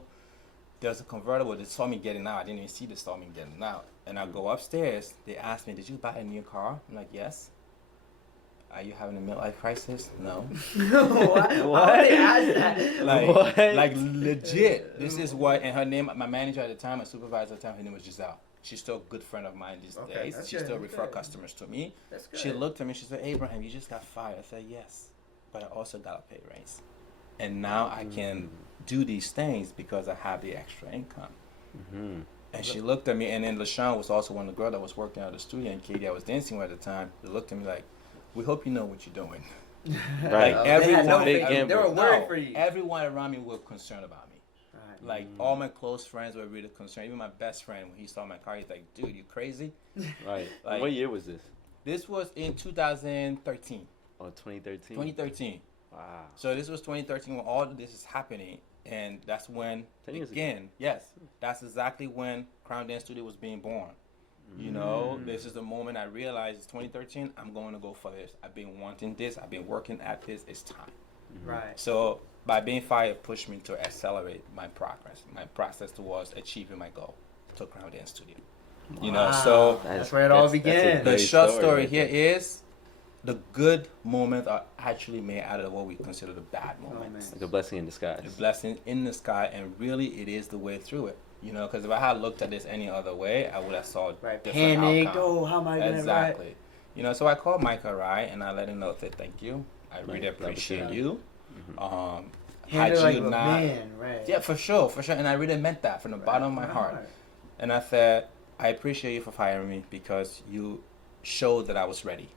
There's a convertible. They saw me getting out. I didn't even see they saw me getting out. And I go upstairs. They asked me, "Did you buy a new car?" I'm like, "Yes." "Are you having a midlife crisis?" "No." What? Why would they ask that? Like legit. This is what, and her name, my manager at the time, my supervisor at the time, her name was Giselle. She's still a good friend of mine these days. that's She good, still that's refer good. customers to me. That's good. She looked at me, she said, "Abraham, you just got fired." I said, "Yes, but I also got a pay raise. And now I can do these things because I have the extra income." And she looked at me, and then LaShawn was also one of the girls that was working at the studio, and Katie I was dancing with at the time. They looked at me like, "We hope you know what you're doing." Right. Like, They had no everyone, faith. They were worried for you. Everyone around me was concerned about me. Right. Like, all my close friends were really concerned. Even my best friend, when he saw my car, he's like, "Dude, you crazy?" Right. Like- What year was this? This was in 2013. Oh, 2013. 2013. Wow. So this was 2013 when all of this is happening. And that's when, 10 years again, yes, that's exactly when Crown Dance Studio was being born. You know, this is the moment I realized it's 2013, I'm going to go for this. I've been wanting this. I've been working at this. It's time. Right. So by being fired pushed me to accelerate my progress, my process towards achieving my goal to Crown Dance Studio. You know, so That's where it all began. the great short story story right here there. is the good moments are actually made out of what we consider the bad moments. Like a blessing in disguise. The blessing in the sky, and really it is the way through it. You know, because if I had looked at this any other way, I would have saw Right. different Panicked. outcome. Oh, how am I gonna Exactly. write? You know, so I called Micah Rye and I let him know that thank you. I really Right. appreciate Love it. you. Handle Had it like you a not, man, right? yeah, for sure, and I really meant that from the bottom of my heart. And I said, I appreciate you for firing me because you showed that I was ready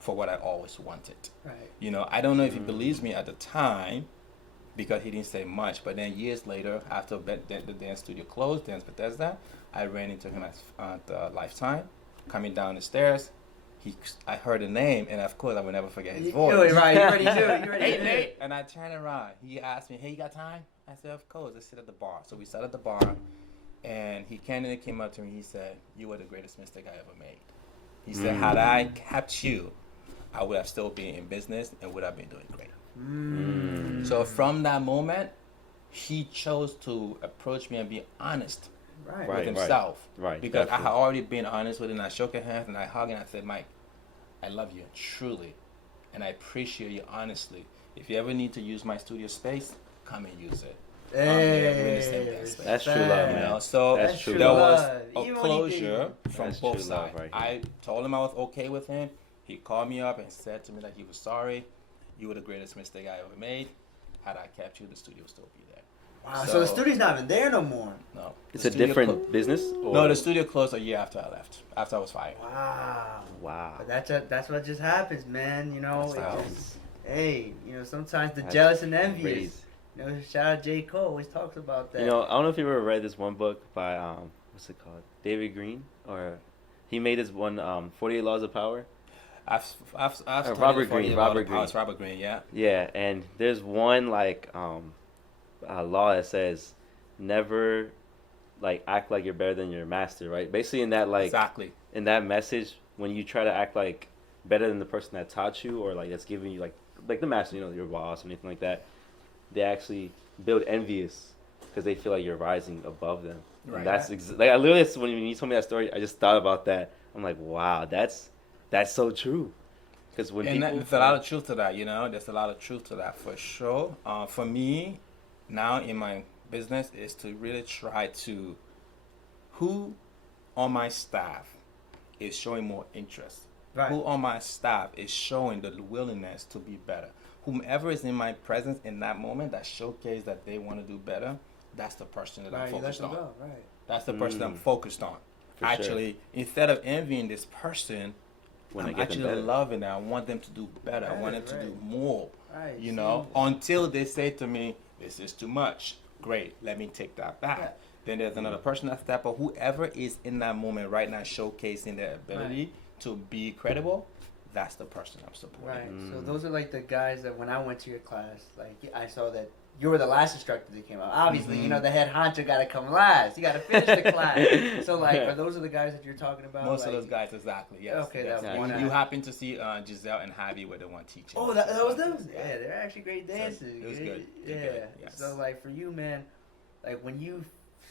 for what I always wanted. Right. You know, I don't know if he believes me at the time because he didn't say much, but then years later, after the dance studio closed, Dance Bethesda, I ran into him at Lifetime, coming down the stairs. I heard a name, and of course, I will never forget his voice. Right. You already knew. You already "Hey, knew. Nate!" And I turned around. He asked me, "Hey, you got time?" I said, "Of course." Let's sit at the bar. So we sat at the bar, and he candidly came up to me. He said, "You were the greatest mistake I ever made." He said, "Had I kept you, I would have still been in business and would have been doing great." So from that moment, he chose to approach me and be honest with himself. Right. Because definitely. I had already been honest with him. I shook his hand and I hugged him and I said, Mike, I love you truly, and I appreciate you honestly. If you ever need to use my studio space, come and use it. That's true love, man. So that's true there was a Even closure from That's both true love sides. right I here. told him I was okay with him. He called me up and said to me that he was sorry. You were the greatest mistake I ever made. Had I kept you, the studio would still be there. Wow, so the studio's not even there no more. No. It's a different business? Or? No, the studio closed a year after I left. After I was fired. Wow. But that's what just happens, man. You know, hey, you know, sometimes the jealous and envious. Crazy. You know, shout out J. Cole always talks about that. You know, I don't know if you ever read this one book by what's it called? David Green, or he made this one 48 Laws of Power. I've Robert Greene. It's Robert Greene, yeah. Yeah, and there's one like law that says never like act like you're better than your master, right? Basically in that exactly in that message, when you try to act like better than the person that taught you or like that's giving you like the master, you know, your boss or anything like that, they actually build envious because they feel like you're rising above them. Right. And that's like I literally when you told me that story, I just thought about that. I'm like, wow, that's so true. Because when there's a lot of truth to that, you know. There's a lot of truth to that for sure. For me, now in my business is to really try to who on my staff is showing more interest. Right. Who on my staff is showing the willingness to be better. Whomever is in my presence in that moment that showcase that they want to do better, that's the person that I'm focused on. That's the person I'm focused on. Actually, instead of envying this person, I'm actually loving them. I want them to do better. I want them to do more. You know, until they say to me, this is too much. Great, let me take that back. Then there's another person that step up. Whoever is in that moment right now showcasing their ability to be credible, that's the person I'm supporting. Right. So those are like the guys that when I went to your class, like I saw that you were the last instructor that came out. Obviously, you know, the head honcho got to come last. You got to finish the class. So, like, are those are the guys that you're talking about? Most of those guys, exactly, yes. Okay, yes. that one. You happen to see Giselle and Javi were the one teaching. Oh, that was them? Yeah, they're actually great dancers. So, it was good. Yeah. Good. Yes. So, like, for you, man, like, when you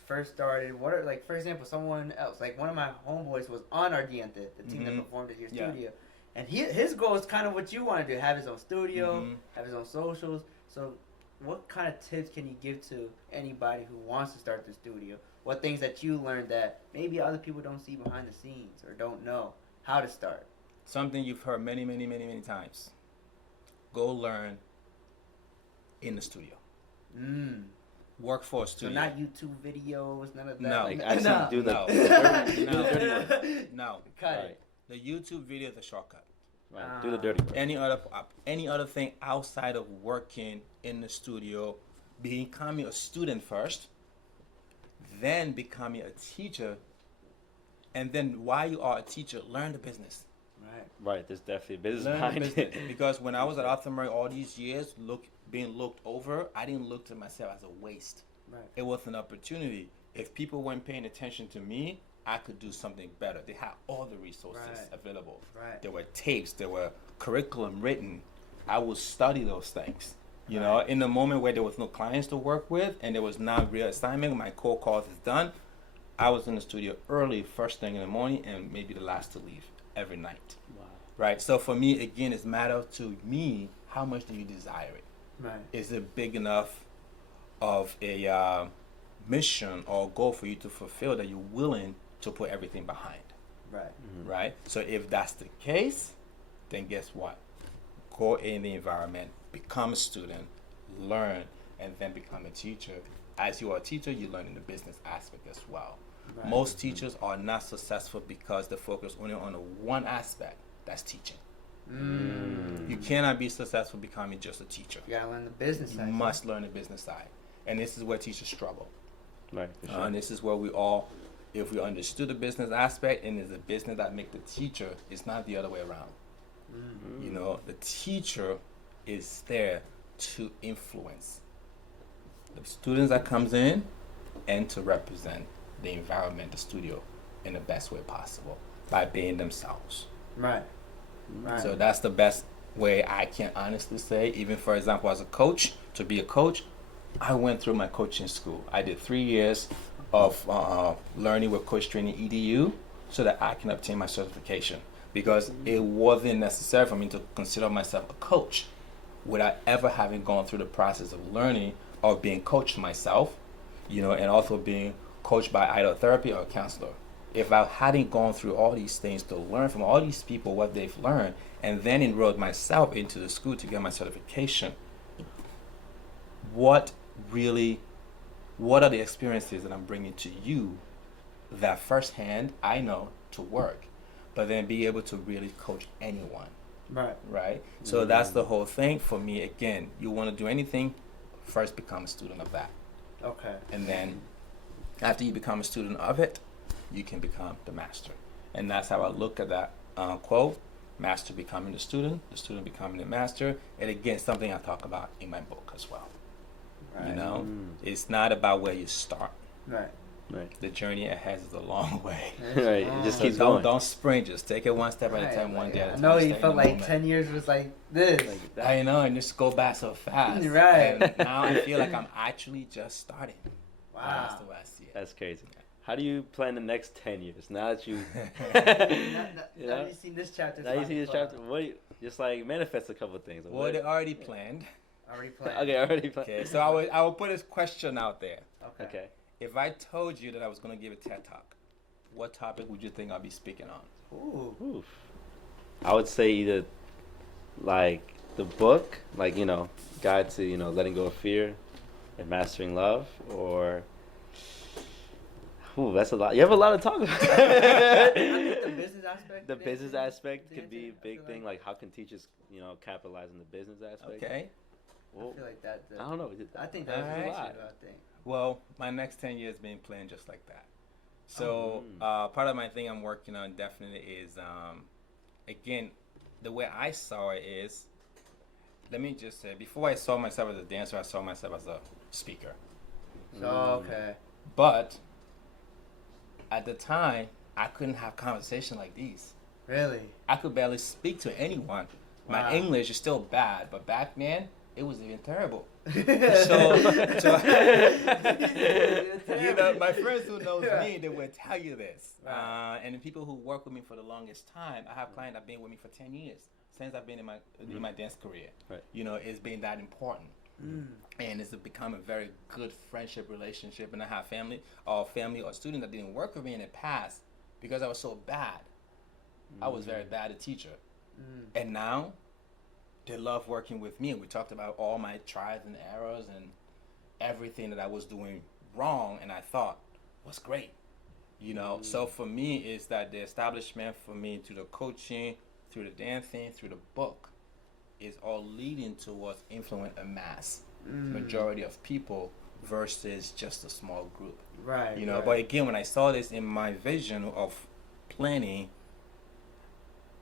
first started, what are, like, for example, someone else, like, one of my homeboys was on Ardiente, the team that performed at your studio. And his goal is kind of what you want to do, have his own studio, have his own socials. So, what kind of tips can you give to anybody who wants to start the studio? What things that you learned that maybe other people don't see behind the scenes or don't know how to start? Something you've heard many, many, many, many times. Go learn in the studio. Work for a studio. So not YouTube videos, none of that. No. Like actually do the dirty work. No. Cut it. The YouTube video is a shortcut. Right. Do the dirty work. Any other thing outside of working in the studio, becoming a student first, then becoming a teacher, and then while you are a teacher, learn the business. Right. There's definitely a business behind it. Because when I was at Arthur all these years, being looked over, I didn't look to myself as a waste. Right. It was an opportunity. If people weren't paying attention to me, I could do something better. They had all the resources available. Right. There were tapes, there were curriculum written. I would study those things. You know, in the moment where there was no clients to work with and there was not real assignment, my cold calls is done, I was in the studio early, first thing in the morning, and maybe the last to leave every night. Wow. Right? So for me, again, it's a matter to me, how much do you desire it? Right. Is it big enough of a mission or goal for you to fulfill that you're willing to put everything behind? Right. Right? So if that's the case, then guess what? Go in the environment, become a student, learn, and then become a teacher. As you are a teacher, you learn in the business aspect as well. Right. Most teachers are not successful because they focus only on one aspect, that's teaching. You cannot be successful becoming just a teacher. You gotta learn the business side. You must learn the business side. And this is where teachers struggle. Right. For sure. And this is where we all, if we understood the business aspect and it's a business that make the teacher, it's not the other way around. You know, the teacher is there to influence the students that comes in and to represent the environment, the studio, in the best way possible by being themselves. Right. So that's the best where I can honestly say, even for example, as a coach, to be a coach, I went through my coaching school. I did 3 years of learning with Coach Training EDU so that I can obtain my certification, because it wasn't necessary for me to consider myself a coach without ever having gone through the process of learning or being coached myself, you know, and also being coached by either therapy or a counselor. If I hadn't gone through all these things to learn from all these people what they've learned, and then enrolled myself into the school to get my certification, what are the experiences that I'm bringing to you that firsthand I know to work, but then be able to really coach anyone, right? So that's the whole thing for me. Again, you want to do anything, first become a student of that. Okay. And then after you become a student of it, you can become the master. And that's how I look at that quote, master becoming the student becoming the master. And again, something I talk about in my book as well. You know, it's not about where you start. Right. The journey ahead is a long way. Right. It just So keeps going. don't sprint. Just take it one step at a time, one day at a time. I know Stay you in felt the like moment. 10 years was like this. Like that. I know, and just go back so fast. Right. And now I feel like I'm actually just starting. Wow. That's the way I see it. That's crazy. How do you plan the next 10 years? Now that you, Now you've seen this chapter. now you see this chapter, just like manifest a couple things. Like, Well, they already planned. Already planned. Okay, already planned. Okay, so I will put this question out there. Okay. If I told you that I was going to give a TED Talk, what topic would you think I'll be speaking on? Ooh. Oof. I would say either like the book, like, you know, Guide to, you know, Letting Go of Fear and Mastering Love, or ooh, that's a lot. You have a lot to talk about. I think the business aspect. The business aspect could be a I big feel thing, like how can teachers, you know, capitalize on the business aspect. Okay. Well, I feel like that. I don't know. I think that was Alright. a lot. I think. Well, my next 10 years being planned just like that. So part of my thing I'm working on definitely is, again, the way I saw it is, let me just say, before I saw myself as a dancer, I saw myself as a speaker. So okay. But at the time, I couldn't have conversation like these. Really. I could barely speak to anyone. Wow. My English is still bad, but back then, it was even terrible. So you know, my friends who knows me, they will tell you this. Right. And the people who work with me for the longest time, I have clients that have been with me for 10 years since I've been in my dance career. Right. You know, it's been that important. And it's become a very good friendship relationship. And I have family or students that didn't work with me in the past because I was so bad. I was very bad a teacher. And now they love working with me. And we talked about all my trials and errors and everything that I was doing wrong and I thought was great. You know, so for me, it's that the establishment for me through the coaching, through the dancing, through the book, is all leading towards influence a mass majority of people versus just a small group. Right. You know, right. but again, when I saw this in my vision of planning,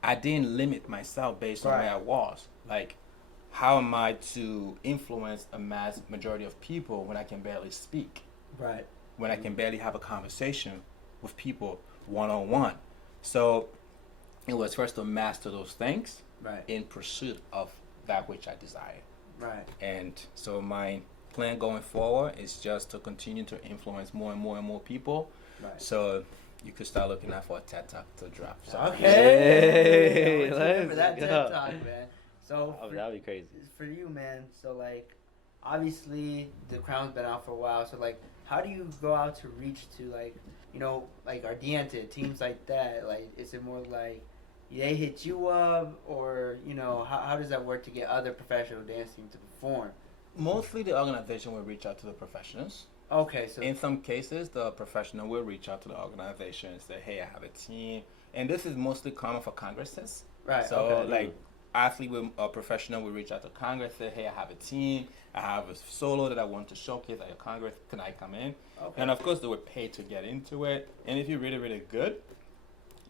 I didn't limit myself based on where I was. Like, how am I to influence a mass majority of people when I can barely speak? Right. When I can barely have a conversation with people one-on-one. So it was first to master those things in pursuit of that which I desire. Right. And so my plan going forward is just to continue to influence more and more and more people. Right. So you could start looking out for a TED Talk to drop. So Hey, remember let's that go. TED Talk, man. So Oh, that'd be crazy. for you, man. So like, obviously the Crown's been out for a while. So like, how do you go out to reach to like, you know, like Ardiente, teams like that? Like, is it more like they hit you up, or you know, how does that work to get other professional dancing to perform? mostly the organization will reach out to the professionals. Okay, so In some cases, the professional will reach out to the organization and say, hey, I have a team. And this is mostly common for congresses. right, So, okay. like, athlete with a professional will reach out to Congress, say, hey, I have a team. I have a solo that I want to showcase at your Congress. Can I come in? Okay. And, of course, they would pay to get into it. And if you're really, really good,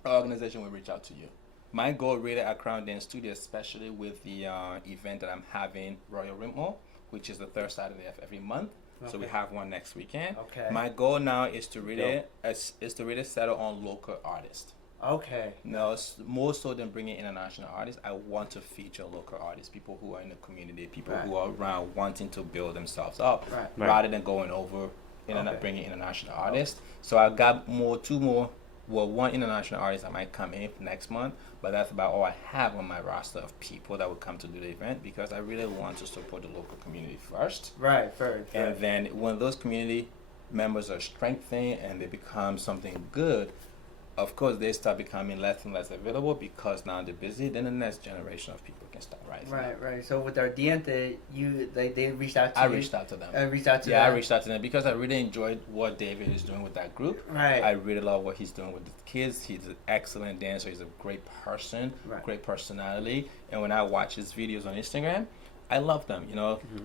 the organization will reach out to you. My goal really at Crown Dance Studio, especially with the event that I'm having, Royal Rimmo, which is the third Saturday of every month. So we Okay. have one next weekend. Okay. My goal now is to really settle on local artists. Okay. No, more so than bringing international artists, I want to feature local artists, people who are in the community, people Right. who are around wanting to build themselves up, Right. rather than going over Okay. bringing international artists. So I got one international artist that might come in next month, but that's about all I have on my roster of people that will come to do the event, because I really want to support the local community first. Right. First. And then when those community members are strengthened and they become something good, of course they start becoming less and less available because now they're busy. Then the next generation of people can start rising. Right. So with our Diente, they reached out to I you. reached out to them. I reached out to Yeah, them. I reached out to them because I really enjoyed what David is doing with that group. Right. I really love what he's doing with the kids. He's an excellent dancer. He's a great person, Right. great personality. And when I watch his videos on Instagram, I love them.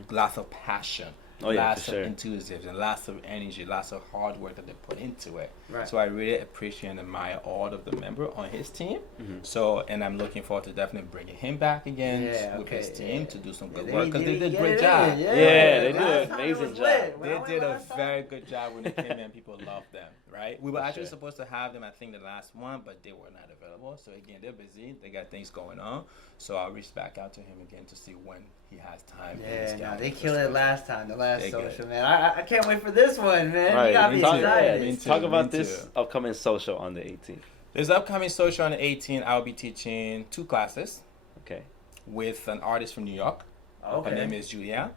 Lots of passion, lots of enthusiasm, lots of energy, lots of hard work that they put into it. Right. So I really appreciate and admire all of the members on his team. Mm-hmm. So, and I'm looking forward to definitely bringing him back again with his team to do some good work, because they did a great job. Yeah, they did an amazing job. They did a very good job when they came in. People loved them, right? We were actually supposed to have them, I think, the last one, but they were not available. So again, they're busy. They got things going on. So I'll reach back out to him again to see when he has time. Yeah, no, they killed it last time, the last They social, good. man. I can't wait for this one, man. Right. You got me excited. Me too, Talk me about too. this upcoming social on the 18th. This upcoming social on the 18th, I'll be teaching 2 classes Okay. with an artist from New York. Okay. Her name is Julia.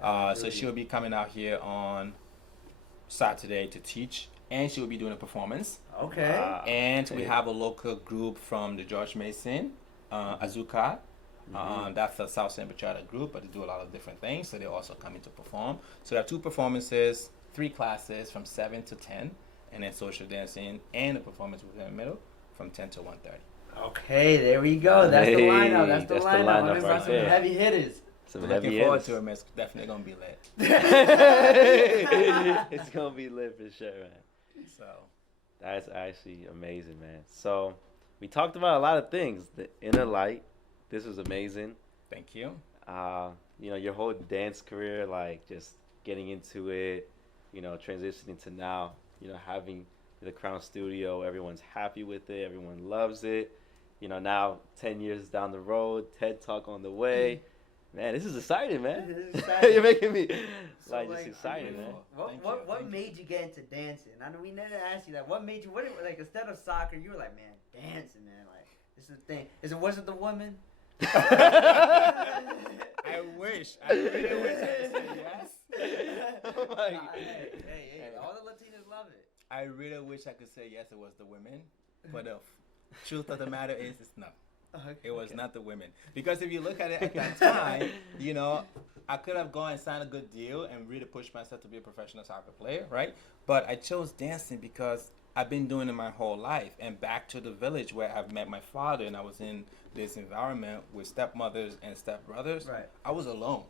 So she'll be coming out here on Saturday to teach, and she'll be doing a performance. Okay. And we have a local group from the George Mason, Azuka. That's a Salsa and Bachata group, but they do a lot of different things, so they're also coming to perform. So we have 2 performances, 3 classes from 7 to 10, and then social dancing and a performance within the middle from 10 to 1:30. Okay, there we go. That's the lineup. That's the lineup. lineup I'm right some there. heavy hitters. Some Looking heavy forward hitters. to it, man. It's definitely gonna be lit. It's gonna be lit for sure, man. So That's actually amazing, man. So we talked about a lot of things. The inner light. This was amazing. thank you. Your whole dance career, like just getting into it, transitioning to now, having the Crown Studio. Everyone's happy with it. Everyone loves it. Now 10 years down the road, TED Talk on the way. Man, this is exciting, man. This is exciting. You're making me So, just excited, man. What made you get into dancing? I know we never asked you that. What made you? Like instead of soccer, you were like, man, dancing, man. Like this is the thing. Was it the woman? I wish. I really wish I could say yes. Oh my God. Hey, all the Latinas love it. I really wish I could say yes, it was the women, but the truth of the matter is it's no. It was not the women. Because if you look at it at that time, I could have gone and signed a good deal and really pushed myself to be a professional soccer player, right? But I chose dancing because I've been doing it my whole life. And back to the village where I've met my father and I was in this environment with stepmothers and stepbrothers, Right. I was alone.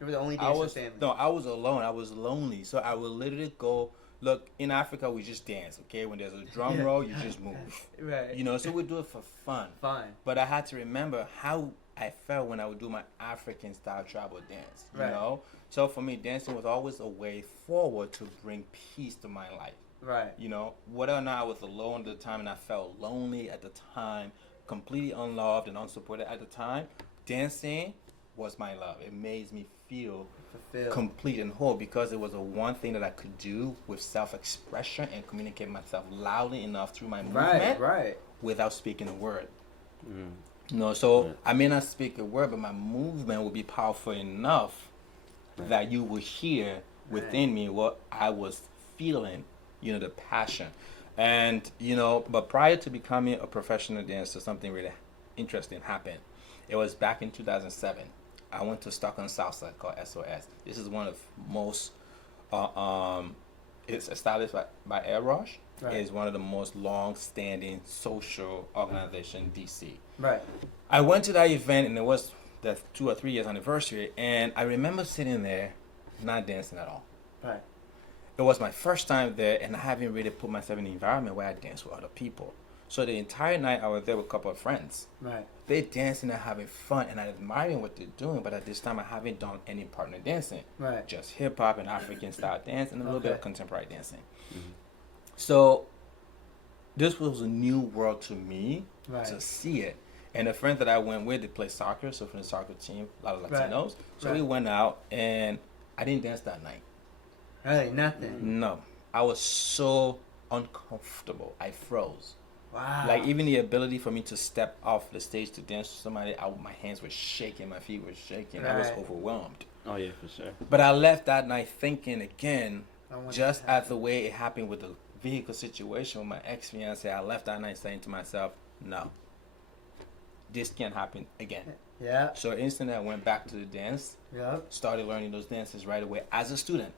You were the only dancer family. No, I was alone. I was lonely. So I would literally go. Look, in Africa, we just dance, okay? When there's a drum roll, you just move. Right. So we do it for fun. Fine. But I had to remember how I felt when I would do my African style tribal dance, Right. So for me, dancing was always a way forward to bring peace to my life. Right. Whether or not I was alone at the time and I felt lonely at the time, completely unloved and unsupported at the time, dancing was my love. It made me feel complete and whole because it was the one thing that I could do with self-expression and communicate myself loudly enough through my movement without speaking a word. So I may not speak a word, but my movement will be powerful enough that you will hear within me what I was feeling, the passion. And, but prior to becoming a professional dancer, something really interesting happened. It was back in 2007. I went to Stockholm Salsa called SOS. This is one of most, it's established by Air Rush. Right. It's one of the most long-standing social organization in DC. Right. I went to that event and it was the 2 or 3 years anniversary, and I remember sitting there, not dancing at all. Right. It was my first time there, and I haven't really put myself in an environment where I dance with other people. So the entire night I was there with a couple of friends. Right. They're dancing and having fun, and I'm admiring what they're doing, but at this time I haven't done any partner dancing. Right. Just hip-hop and African style dance and a little bit of contemporary dancing. Mm-hmm. So this was a new world to me Right. to see it. And the friends that I went with, they play soccer, so from the soccer team, a lot of Latinos. So we went out, and I didn't dance that night. Really, nothing. No, I was so uncomfortable. I froze. Wow. Like even the ability for me to step off the stage to dance with somebody, my hands were shaking, my feet were shaking. I was Right. overwhelmed. Oh yeah, for sure. But I left that night thinking again, I want just this to as the way it happened with the vehicle situation with my ex-fiance, I left that night saying to myself, no, this can't happen again. Yeah. So instantly I went back to the dance, Yep. started learning those dances right away as a student,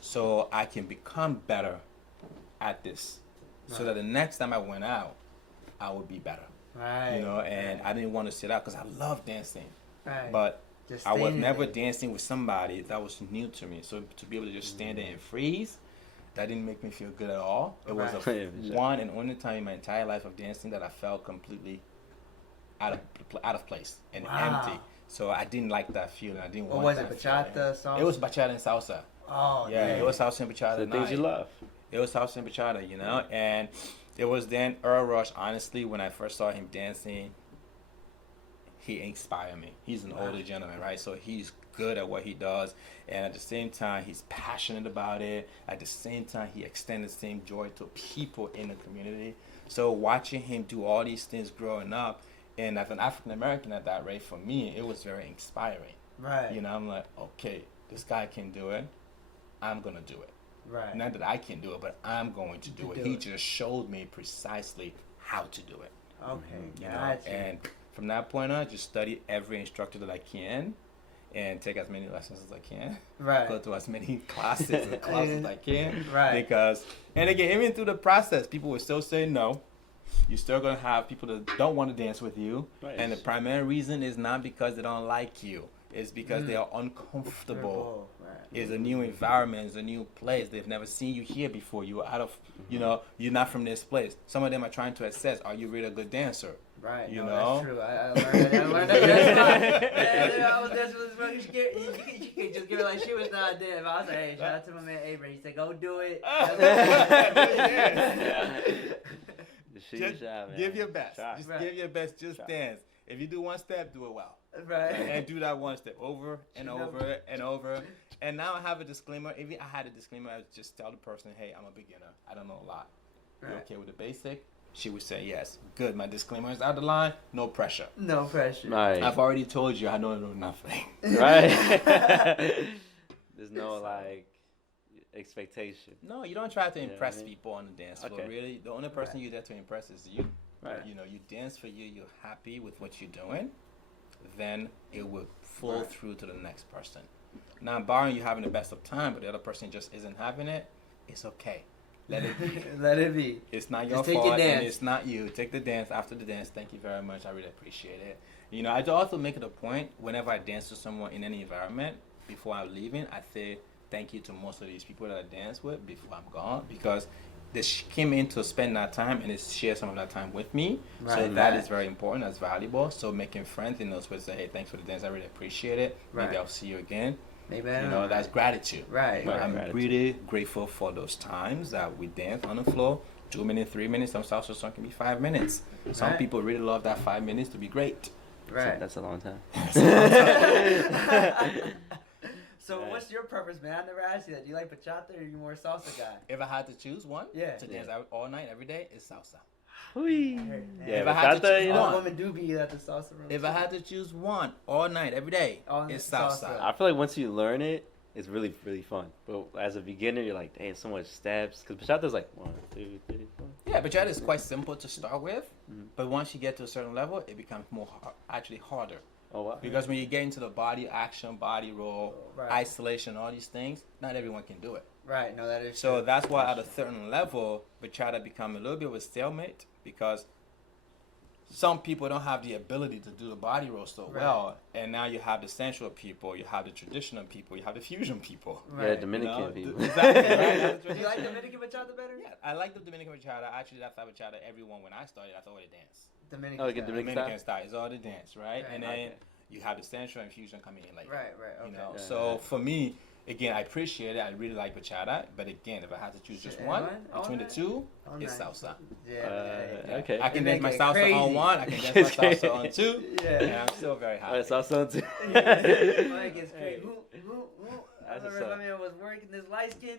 so I can become better at this, so that the next time I went out, I would be better. Right. You know, and I didn't want to sit out because I love dancing, Right. but Just I was staying never there. dancing with somebody that was new to me. So to be able to just stand there and freeze, that didn't make me feel good at all. It was Right. the Yeah, for sure. one and only time in my entire life of dancing that I felt completely out of place and Wow. empty. So I didn't like that feeling. I didn't What want was it? that Bachata, feeling. salsa? It was bachata and salsa. Oh, Yeah, dang. it was salsa and bachata. The things you night. love. It was salsa and bachata, you know, and it was then Earl Rush. Honestly, when I first saw him dancing, he inspired me. He's an older gentleman, right? So he's good at what he does, and at the same time, he's passionate about it. At the same time, he extends the same joy to people in the community. So watching him do all these things growing up, and as an African American at that rate, for me, it was very inspiring. Right. You know, I'm like, okay, this guy can do it. I'm gonna do it. Right. Not that I can do it, but I'm going to do it. do He it. just showed me precisely how to do it. Okay. You know, Gotcha. and from that point on, I just study every instructor that I can, and take as many lessons as I can. Right. Go to as many classes and classes as I can. Right. Because, and again, even through the process, people will still say no. You're still gonna have people that don't want to dance with you, Right. and the primary reason is not because they don't like you. It's because they are uncomfortable. Right. It's a new environment, it's a new place. They've never seen you here before. You're out of, you know, you're not from this place. Some of them are trying to assess, are you really a good dancer? Right. You No, know? that's true. I learned that. I learned that. That's why. I was dancing with this girl. You can't just give it like she was not dead. But I was like, hey, shout out to my man Abraham. He said, go do it. Just shoot Just your shot, man. give your best. Try. Just Right. give your best. Just Try. dance. If you do one step, do it well. Right. And do that one step over and She knows. over and over. And now I have a disclaimer. If I had a disclaimer, I would just tell the person, hey, I'm a beginner. I don't know a lot. You Right. okay with the basic? She would say yes. Good. My disclaimer is out the line. No pressure. No pressure. Right. I've already told you I don't know nothing. Right. There's no like expectation. No, you don't try to Yeah, impress I mean- people on the dance floor. Okay. Really, the only person you're there to impress is you. Right. You know, you dance for you. You're happy with what you're doing. Then it will flow through to the next person. Now, barring you having the best of time, but the other person just isn't having it, it's okay. Let it be. Let it be. It's not Just your take your fault, and dance. it's not you. Take the dance after the dance. Thank you very much. I really appreciate it. You know, I do also make it a point whenever I dance to someone in any environment, before I'm leaving, I say thank you to most of these people that I dance with before I'm gone, because they came in to spend that time and they share some of that time with me. So Right. that is very important. That's valuable. So making friends in those ways, say, hey, thanks for the dance. I really appreciate it. Maybe Right. I'll see you again. Maybe You know, that's gratitude. Right. But Right. I'm Gratitude. really grateful for those times that we dance on the floor. 2 minutes, 3 minutes. Some salsa song can be 5 minutes. Some Right. people really love that 5 minutes to be great. Right. That's a long time. So Right. what's your purpose, man? I never asked you that. Do you like bachata or are you more salsa guy? If I had to choose one Yeah. to dance out all night, every day, it's salsa. Hui. heard that. Yeah, If I had to bachata, choose you All know. women do be at the salsa room. If I had to choose one all night, every day, Oh, it's salsa. salsa. I feel like once you learn it, it's really, really fun. But as a beginner, you're like, dang, so much steps. Because bachata's like 1, 2, 3, 4. Yeah, bachata is quite simple to start with, Mhm. but once you get to a certain level, it becomes more actually harder. Oh, wow. Because when you get into the body action, body roll, Right. isolation, all these things, not everyone can do it. Right. No, that is So true. that's why at a certain level, bachata become a little bit of a stalemate, because some people don't have the ability to do the body roll so well, and now you have the sensual people, you have the traditional people, you have the fusion people. Yeah, Right. Dominican You know? people. Exactly, right? Do you like Dominican bachata better? Yeah, I like the Dominican bachata. Actually, that's how bachata everyone, when I started, I thought it dance. Dominican. Oh, you get style. Dominican Dominican style is all the dance, right? Right. And then Okay. you have the sensual and fusion coming in later. Right. Right. Okay. You know, Yeah. so for me, again, I appreciate it. I really like bachata, but again, if I had to choose just Yeah, one man. between the Alright. two, Oh, it's nice. salsa. Yeah. Okay. I can They dance my make it salsa crazy. on one. I can dance my salsa on two. Yeah. And I'm still very happy. That's awesome too. Mike gets Hey. crazy. I That's what's remember up. my man was working this light skin.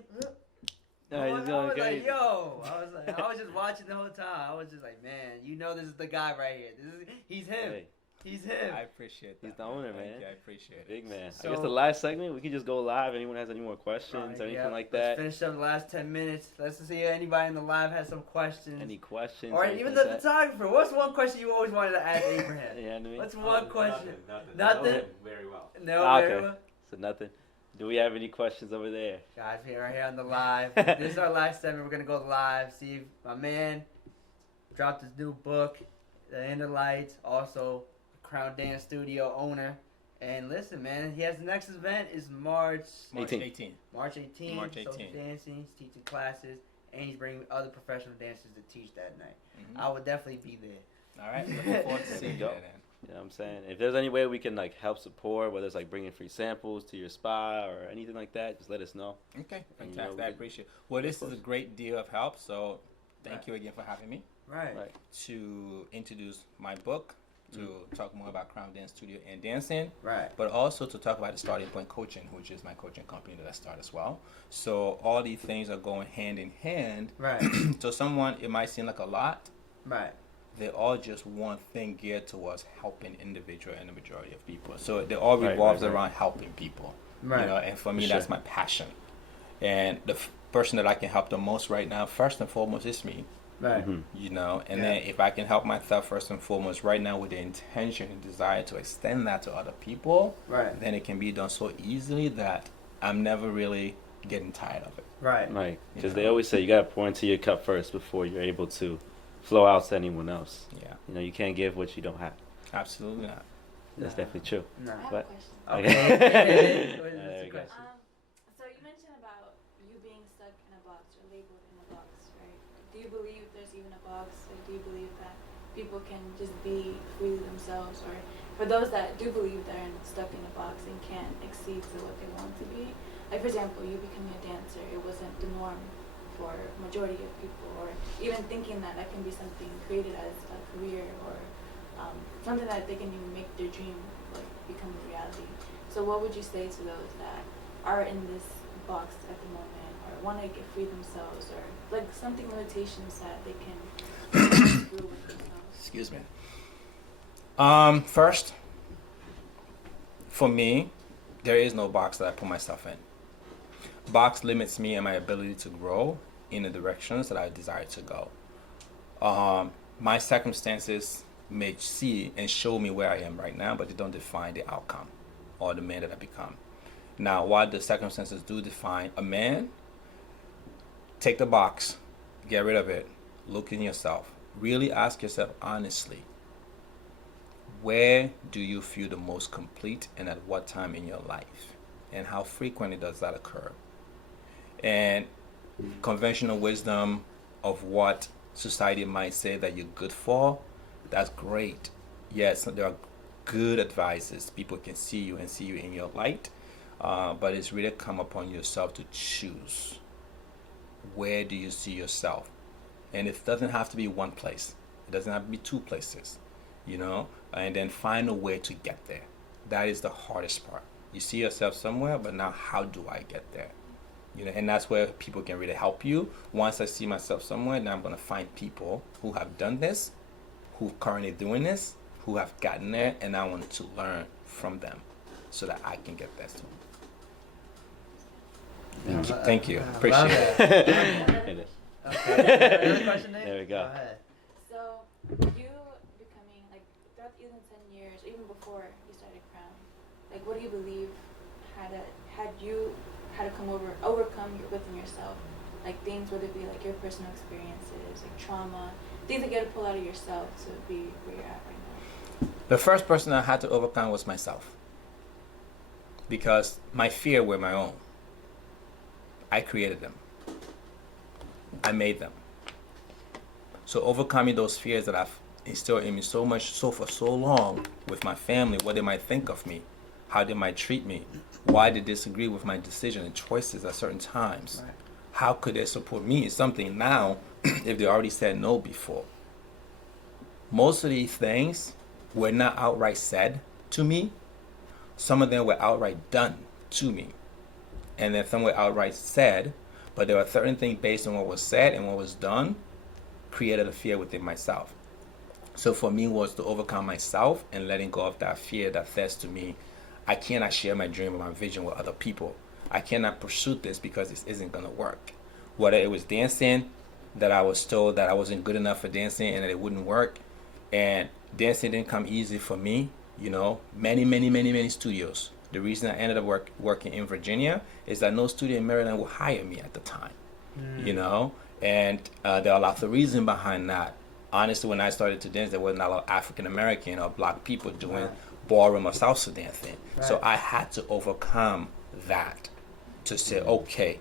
No, I he's was going like, crazy. yo. I was just watching the whole time. I was just like, man, you know this is the guy right here. He's him. Hey, He's him. I appreciate that. he's the owner, Thank man. you, I appreciate it. Big man. So- I guess the last segment, we can just go live. Anyone has any more questions or anything Yeah, like let's that? finish up the last 10 minutes. Let's see if anybody in the live has some questions. Any questions? Or anything even like the that? photographer. What's one question you always wanted to ask Abraham? You know what I mean? What's one question? Nothing. Nothing? Nothing. Very well. No, Ah, very okay. well. So nothing. Do we have any questions over there? Guys, we are here on the live. This is our last segment. We're gonna go live. See if my man dropped his new book, The Inner Lights. Also, Crown Dance Studio owner. And listen, man, he has the next event is March 18th. 18. March 18th. March Social 18th. dancing. He's teaching classes, and he's bringing other professional dancers to teach that night. Mhm. I will definitely be there. All right, looking forward to There seeing we you go. there then. You know what I'm saying? If there's any way we can like help support, whether it's like bringing free samples to your spa or anything like that, just let us know. Okay, And, you fantastic. know, I we- appreciate it. Well, this is a course. great deal of help, so thank Right. you again for having me Right. Right. to introduce my book, to Mm-hmm. talk more about Crown Dance Studio and dancing, Right. but also to talk about the Starting Point Coaching, which is my coaching company that I start as well. So all these things are going hand in hand. Right. To someone, it might seem like a lot. Right. They're all just one thing geared towards helping individual and the majority of people. So they all Right, revolves right, right. around helping people. Right. You know, and for me, For that's sure. my passion. And the person that I can help the most right now, first and foremost, is me. Right. Mhm. You know, and Yeah. then if I can help myself first and foremost right now with the intention and desire to extend that to other people, Right. then it can be done so easily that I'm never really getting tired of it. Right. Right. Because You they know. always say you gotta pour into your cup first before you're able to flow out to anyone else. Yeah, You know, you can't give what you don't have. absolutely not. That's Nah. definitely true. No. I have But- a question. Okay. What's There the you go. question? So you mentioned about you being stuck in a box or labeled in a box, right? Do you believe there's even a box? Like, do you believe that people can just be freely themselves? Or for those that do believe they're stuck in a box and can't exceed to what they want to be? Like, for example, you becoming a dancer, it wasn't the norm for majority of people, or even thinking that that can be something created as a career or something that they can even make their dream like become a reality. So what would you say to those that are in this box at the moment or want to get free themselves, or like something limitations that they can through with themselves? Excuse me. First, for me, there is no box that I put myself in. Box limits me and my ability to grow in the directions that I desire to go. My circumstances may see and show me where I am right now, but they don't define the outcome or the man that I become. Now, what the circumstances do define a man, take the box, get rid of it, look in yourself, really ask yourself honestly, where do you feel the most complete and at what time in your life? And how frequently does that occur? And conventional wisdom of what society might say that you're good for, that's great. Yes, there are good advices. People can see you and see you in your light, but it's really come upon yourself to choose. Where do you see yourself? And it doesn't have to be one place. It doesn't have to be two places, you know, and then find a way to get there. That is the hardest part. You see yourself somewhere, but now how do I get there? You know, and that's where people can really help you. Once I see myself somewhere, then I'm going to find people who have done this, who are currently doing this, who have gotten there, and I want to learn from them so that I can get there too. Thank you. Appreciate it. It is. Okay. Another question, Nate? There we go. ahead. So you becoming like throughout even 10 years, even before you started Crown, like what do you believe had you had to overcome within yourself, like things, whether it be like your personal experiences, like trauma, things that you had to pull out of yourself to be where you're at right now? The first person I had to overcome was myself, because my fear were my own. I created them. I made them. So overcoming those fears that I've instilled in me so much so for so long with my family, what they might think of me, how they might treat me, why they disagree with my decision and choices at certain times. Right. How could they support me in something now if they already said no before? Most of these things were not outright said to me. Some of them were outright done to me. And then some were outright said, but there were certain things based on what was said and what was done created a fear within myself. So for me was to overcome myself and letting go of that fear that says to me, I cannot share my dream or my vision with other people. I cannot pursue this because this isn't going to work. Whether it was dancing, that I was told that I wasn't good enough for dancing and that it wouldn't work. And dancing didn't come easy for me. You know, many studios. The reason I ended up working in Virginia is that no studio in Maryland would hire me at the time. You know, and there are lots of reasons behind that. Honestly, when I started to dance, there wasn't a lot of African American or black people doing ballroom or salsa dancing. So I had to overcome that to say, okay,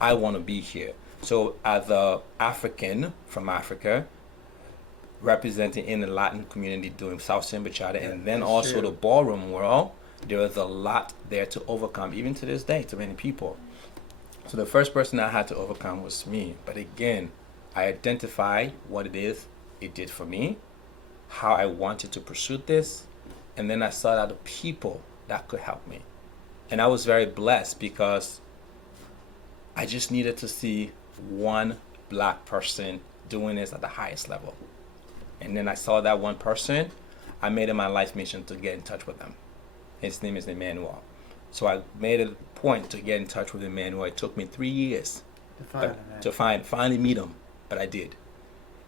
I want to be here. So as a African from Africa, representing in the Latin community doing salsa and bachata, and then also the ballroom world, there was a lot there to overcome, even to this day, to many people. So the first person I had to overcome was me. But again, I identified what it is it did for me, how I wanted to pursue this, and then I sought out the people that could help me. And I was very blessed because I just needed to see one black person doing this at the highest level. And then I saw that one person, I made it my life mission to get in touch with them. His name is Emmanuel. So I made it a point to get in touch with Emmanuel. It took me 3 years to finally meet him, but I did.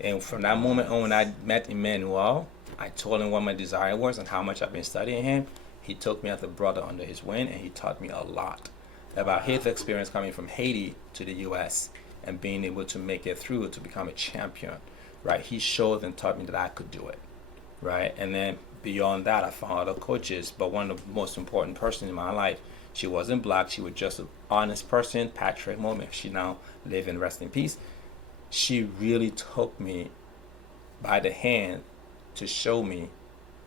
And from that moment on, when I met Emmanuel, I told him what my desire was and how much I've been studying him. He took me as a brother under his wing, and he taught me a lot about his experience coming from Haiti to the U.S. and being able to make it through to become a champion, right? He showed and taught me that I could do it, right? And then beyond that, I found other coaches, but one of the most important persons in my life, she wasn't black, she was just an honest person, Patrick Moment. She now lives in rest in peace. She really took me by the hand to show me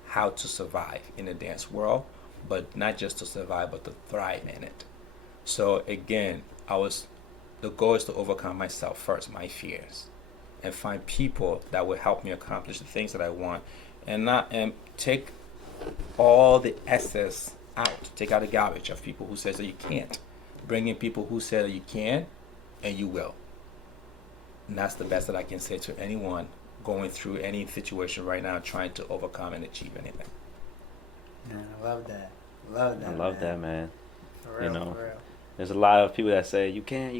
how to survive in the dance world, but not just to survive, but to thrive in it. So again, the goal is to overcome myself first, my fears, and find people that will help me accomplish the things that I want, and take all the excess out, take out the garbage of people who says that you can't, bring in people who say that you can, and you will. And that's the best that I can say to anyone going through any situation right now, trying to overcome and achieve anything. Man, I love that. Love that. I love that, man. For real, You know, for real. There's a lot of people that say you can't,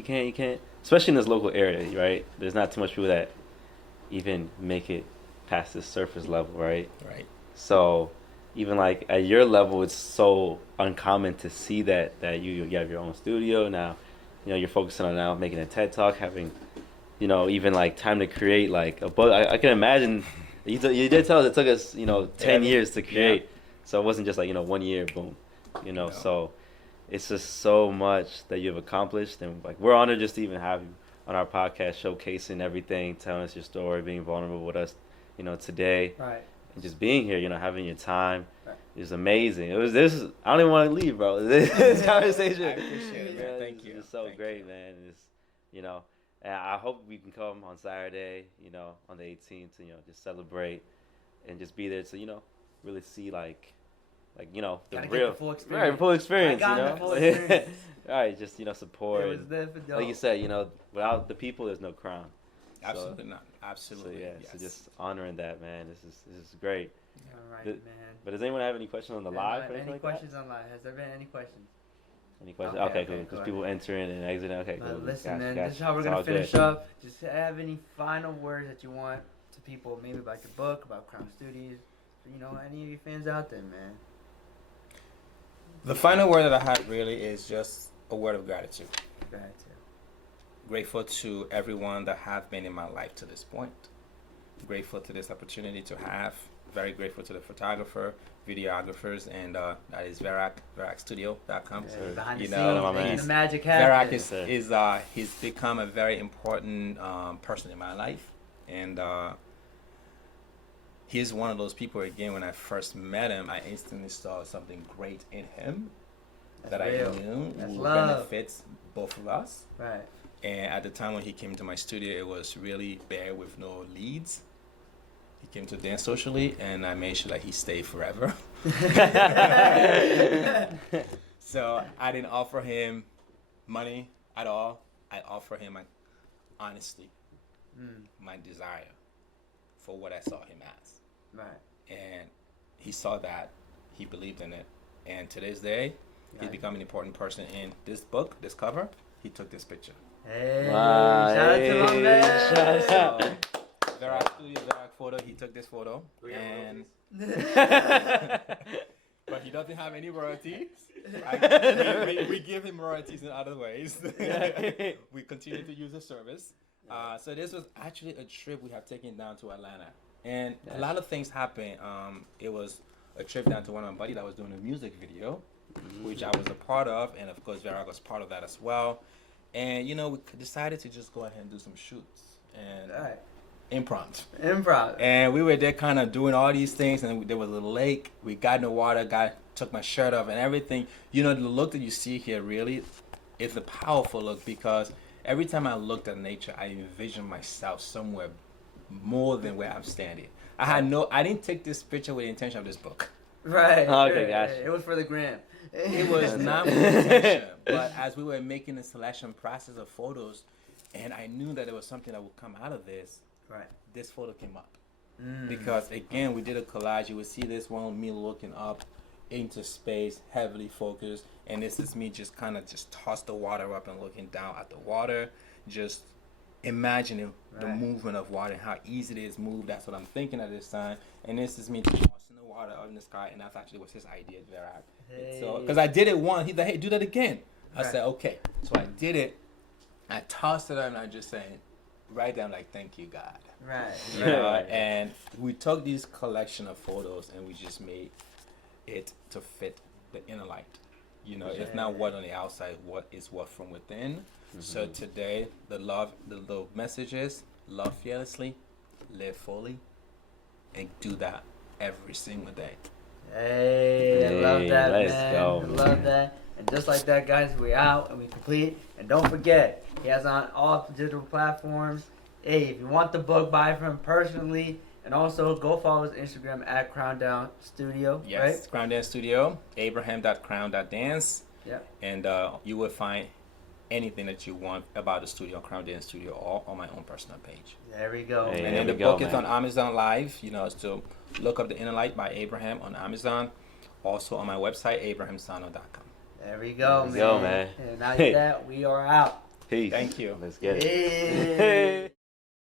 especially in this local area, right? There's not too much people that even make it past this surface level, right? Right. So even like at your level, it's so uncommon to see that you have your own studio now. You know, you're focusing on now making a TED Talk, having, you know, even like time to create like a book. I can imagine you did tell us it took us, 10 years to create. Yeah. So it wasn't just like, 1 year, boom, No. So it's just so much that you've accomplished. And like, we're honored just to even have you on our podcast, showcasing everything, telling us your story, being vulnerable with us, today. Right. And just being here, having your time. Right. Is amazing. I don't even want to leave, bro. This conversation. I appreciate it, man. Thank you. It's so Thank great, you. man. It's, and I hope we can come on Saturday, on the 18th to, just celebrate and just be there to, really see the Gotta real, get the full experience. right, full experience, I got the full experience. All right, just, support. It was definitely dope. Like you said, without the people, there's no crown. Absolutely not. Absolutely. So, yeah, Yes. so just honoring that, man. This is great. All right, Th- man. But does anyone have any questions on the live? Or anything Any like questions online? Has there been any questions? That? Any questions? Okay, Okay, okay, cool. go Because ahead. people entering and exiting. Okay, But cool. listen, Gotcha, man, gotcha. this is how we're It's gonna all finish good. up. Just have any final words that you want to people, maybe about your book, about Crown Studios, any of your fans out there, man. The final word that I had really is just a word of gratitude. Gratitude. Grateful to everyone that have been in my life to this point. Grateful to this opportunity to have. Very grateful to the photographer, videographers, and that is VerakStudio.com. Yeah, behind the You scenes, know, my making man. the magic Verak happen. he's become a very important person in my life, and he's one of those people, again, when I first met him, I instantly saw something great in him that real. I knew That's would love. benefit both of us. Right. And at the time when he came to my studio, it was really bare with no leads. He came to dance socially, and I made sure that he stayed forever. So I didn't offer him money at all. I offered him my honesty, my desire for what I saw him as. Right. And he saw that. He believed in it. And to this day, he's become an important person in this book, this cover. He took this picture. Hey, Wow, shout out to my hey, man. shout out. Verak Studio, Verak photo. He took this photo, and but he doesn't have any royalties. We give him royalties in other ways. We continue to use the service. So this was actually a trip we have taken down to Atlanta, and a lot of things happened. It was a trip down to one of my buddies that was doing a music video, which I was a part of, and of course Verak was part of that as well. And we decided to just go ahead and do some shoots and improv. And we were there kind of doing all these things, and there was a lake. We got in the water, took my shirt off and everything. The look that you see here really is a powerful look, because every time I looked at nature, I envisioned myself somewhere more than where I'm standing. I didn't take this picture with the intention of this book. Right. Okay, gotcha. It was for the gram. It was not with intention, but as we were making the selection process of photos, and I knew that there was something that would come out of this, Right. this photo came up. Because again, we did a collage. You would see this one of me looking up into space, heavily focused, and this is me just kind of just toss the water up and looking down at the water, just imagining the movement of water and how easy it is to move. That's what I'm thinking at this time. And this is me tossing the water up in the sky, and that's actually was his idea, Verak. Hey. So, because I did it once, he's like, "Hey, do that again." I said, "Okay." So I did it. I tossed it up, and I just saying, right down, like, "Thank you, God." Right. And we took these collection of photos, and we just made it to fit the inner light. It's not what on the outside, what is what from within. So today, the message is love fearlessly, live fully, and do that every single day. Hey, I love that, let's man. go, I love that. And just like that, guys, we out and we complete. And don't forget, he has on all digital platforms. Hey, if you want the book, buy from him personally. And also, go follow his Instagram at Crowndown Studio. Yes, Right? Crowndown Studio, abraham.crown.dance. Yep. And you will find anything that you want about the studio, Crowndown Studio, all on my own personal page. There we go. Hey, And there then the we go, book is man. on Amazon Live. So look up The Inner Light by Abraham on Amazon. Also on my website, abrahamsannoh.com. There we go, There we man. go, man. And now that we are out. Peace. Thank you. Let's get it. Hey.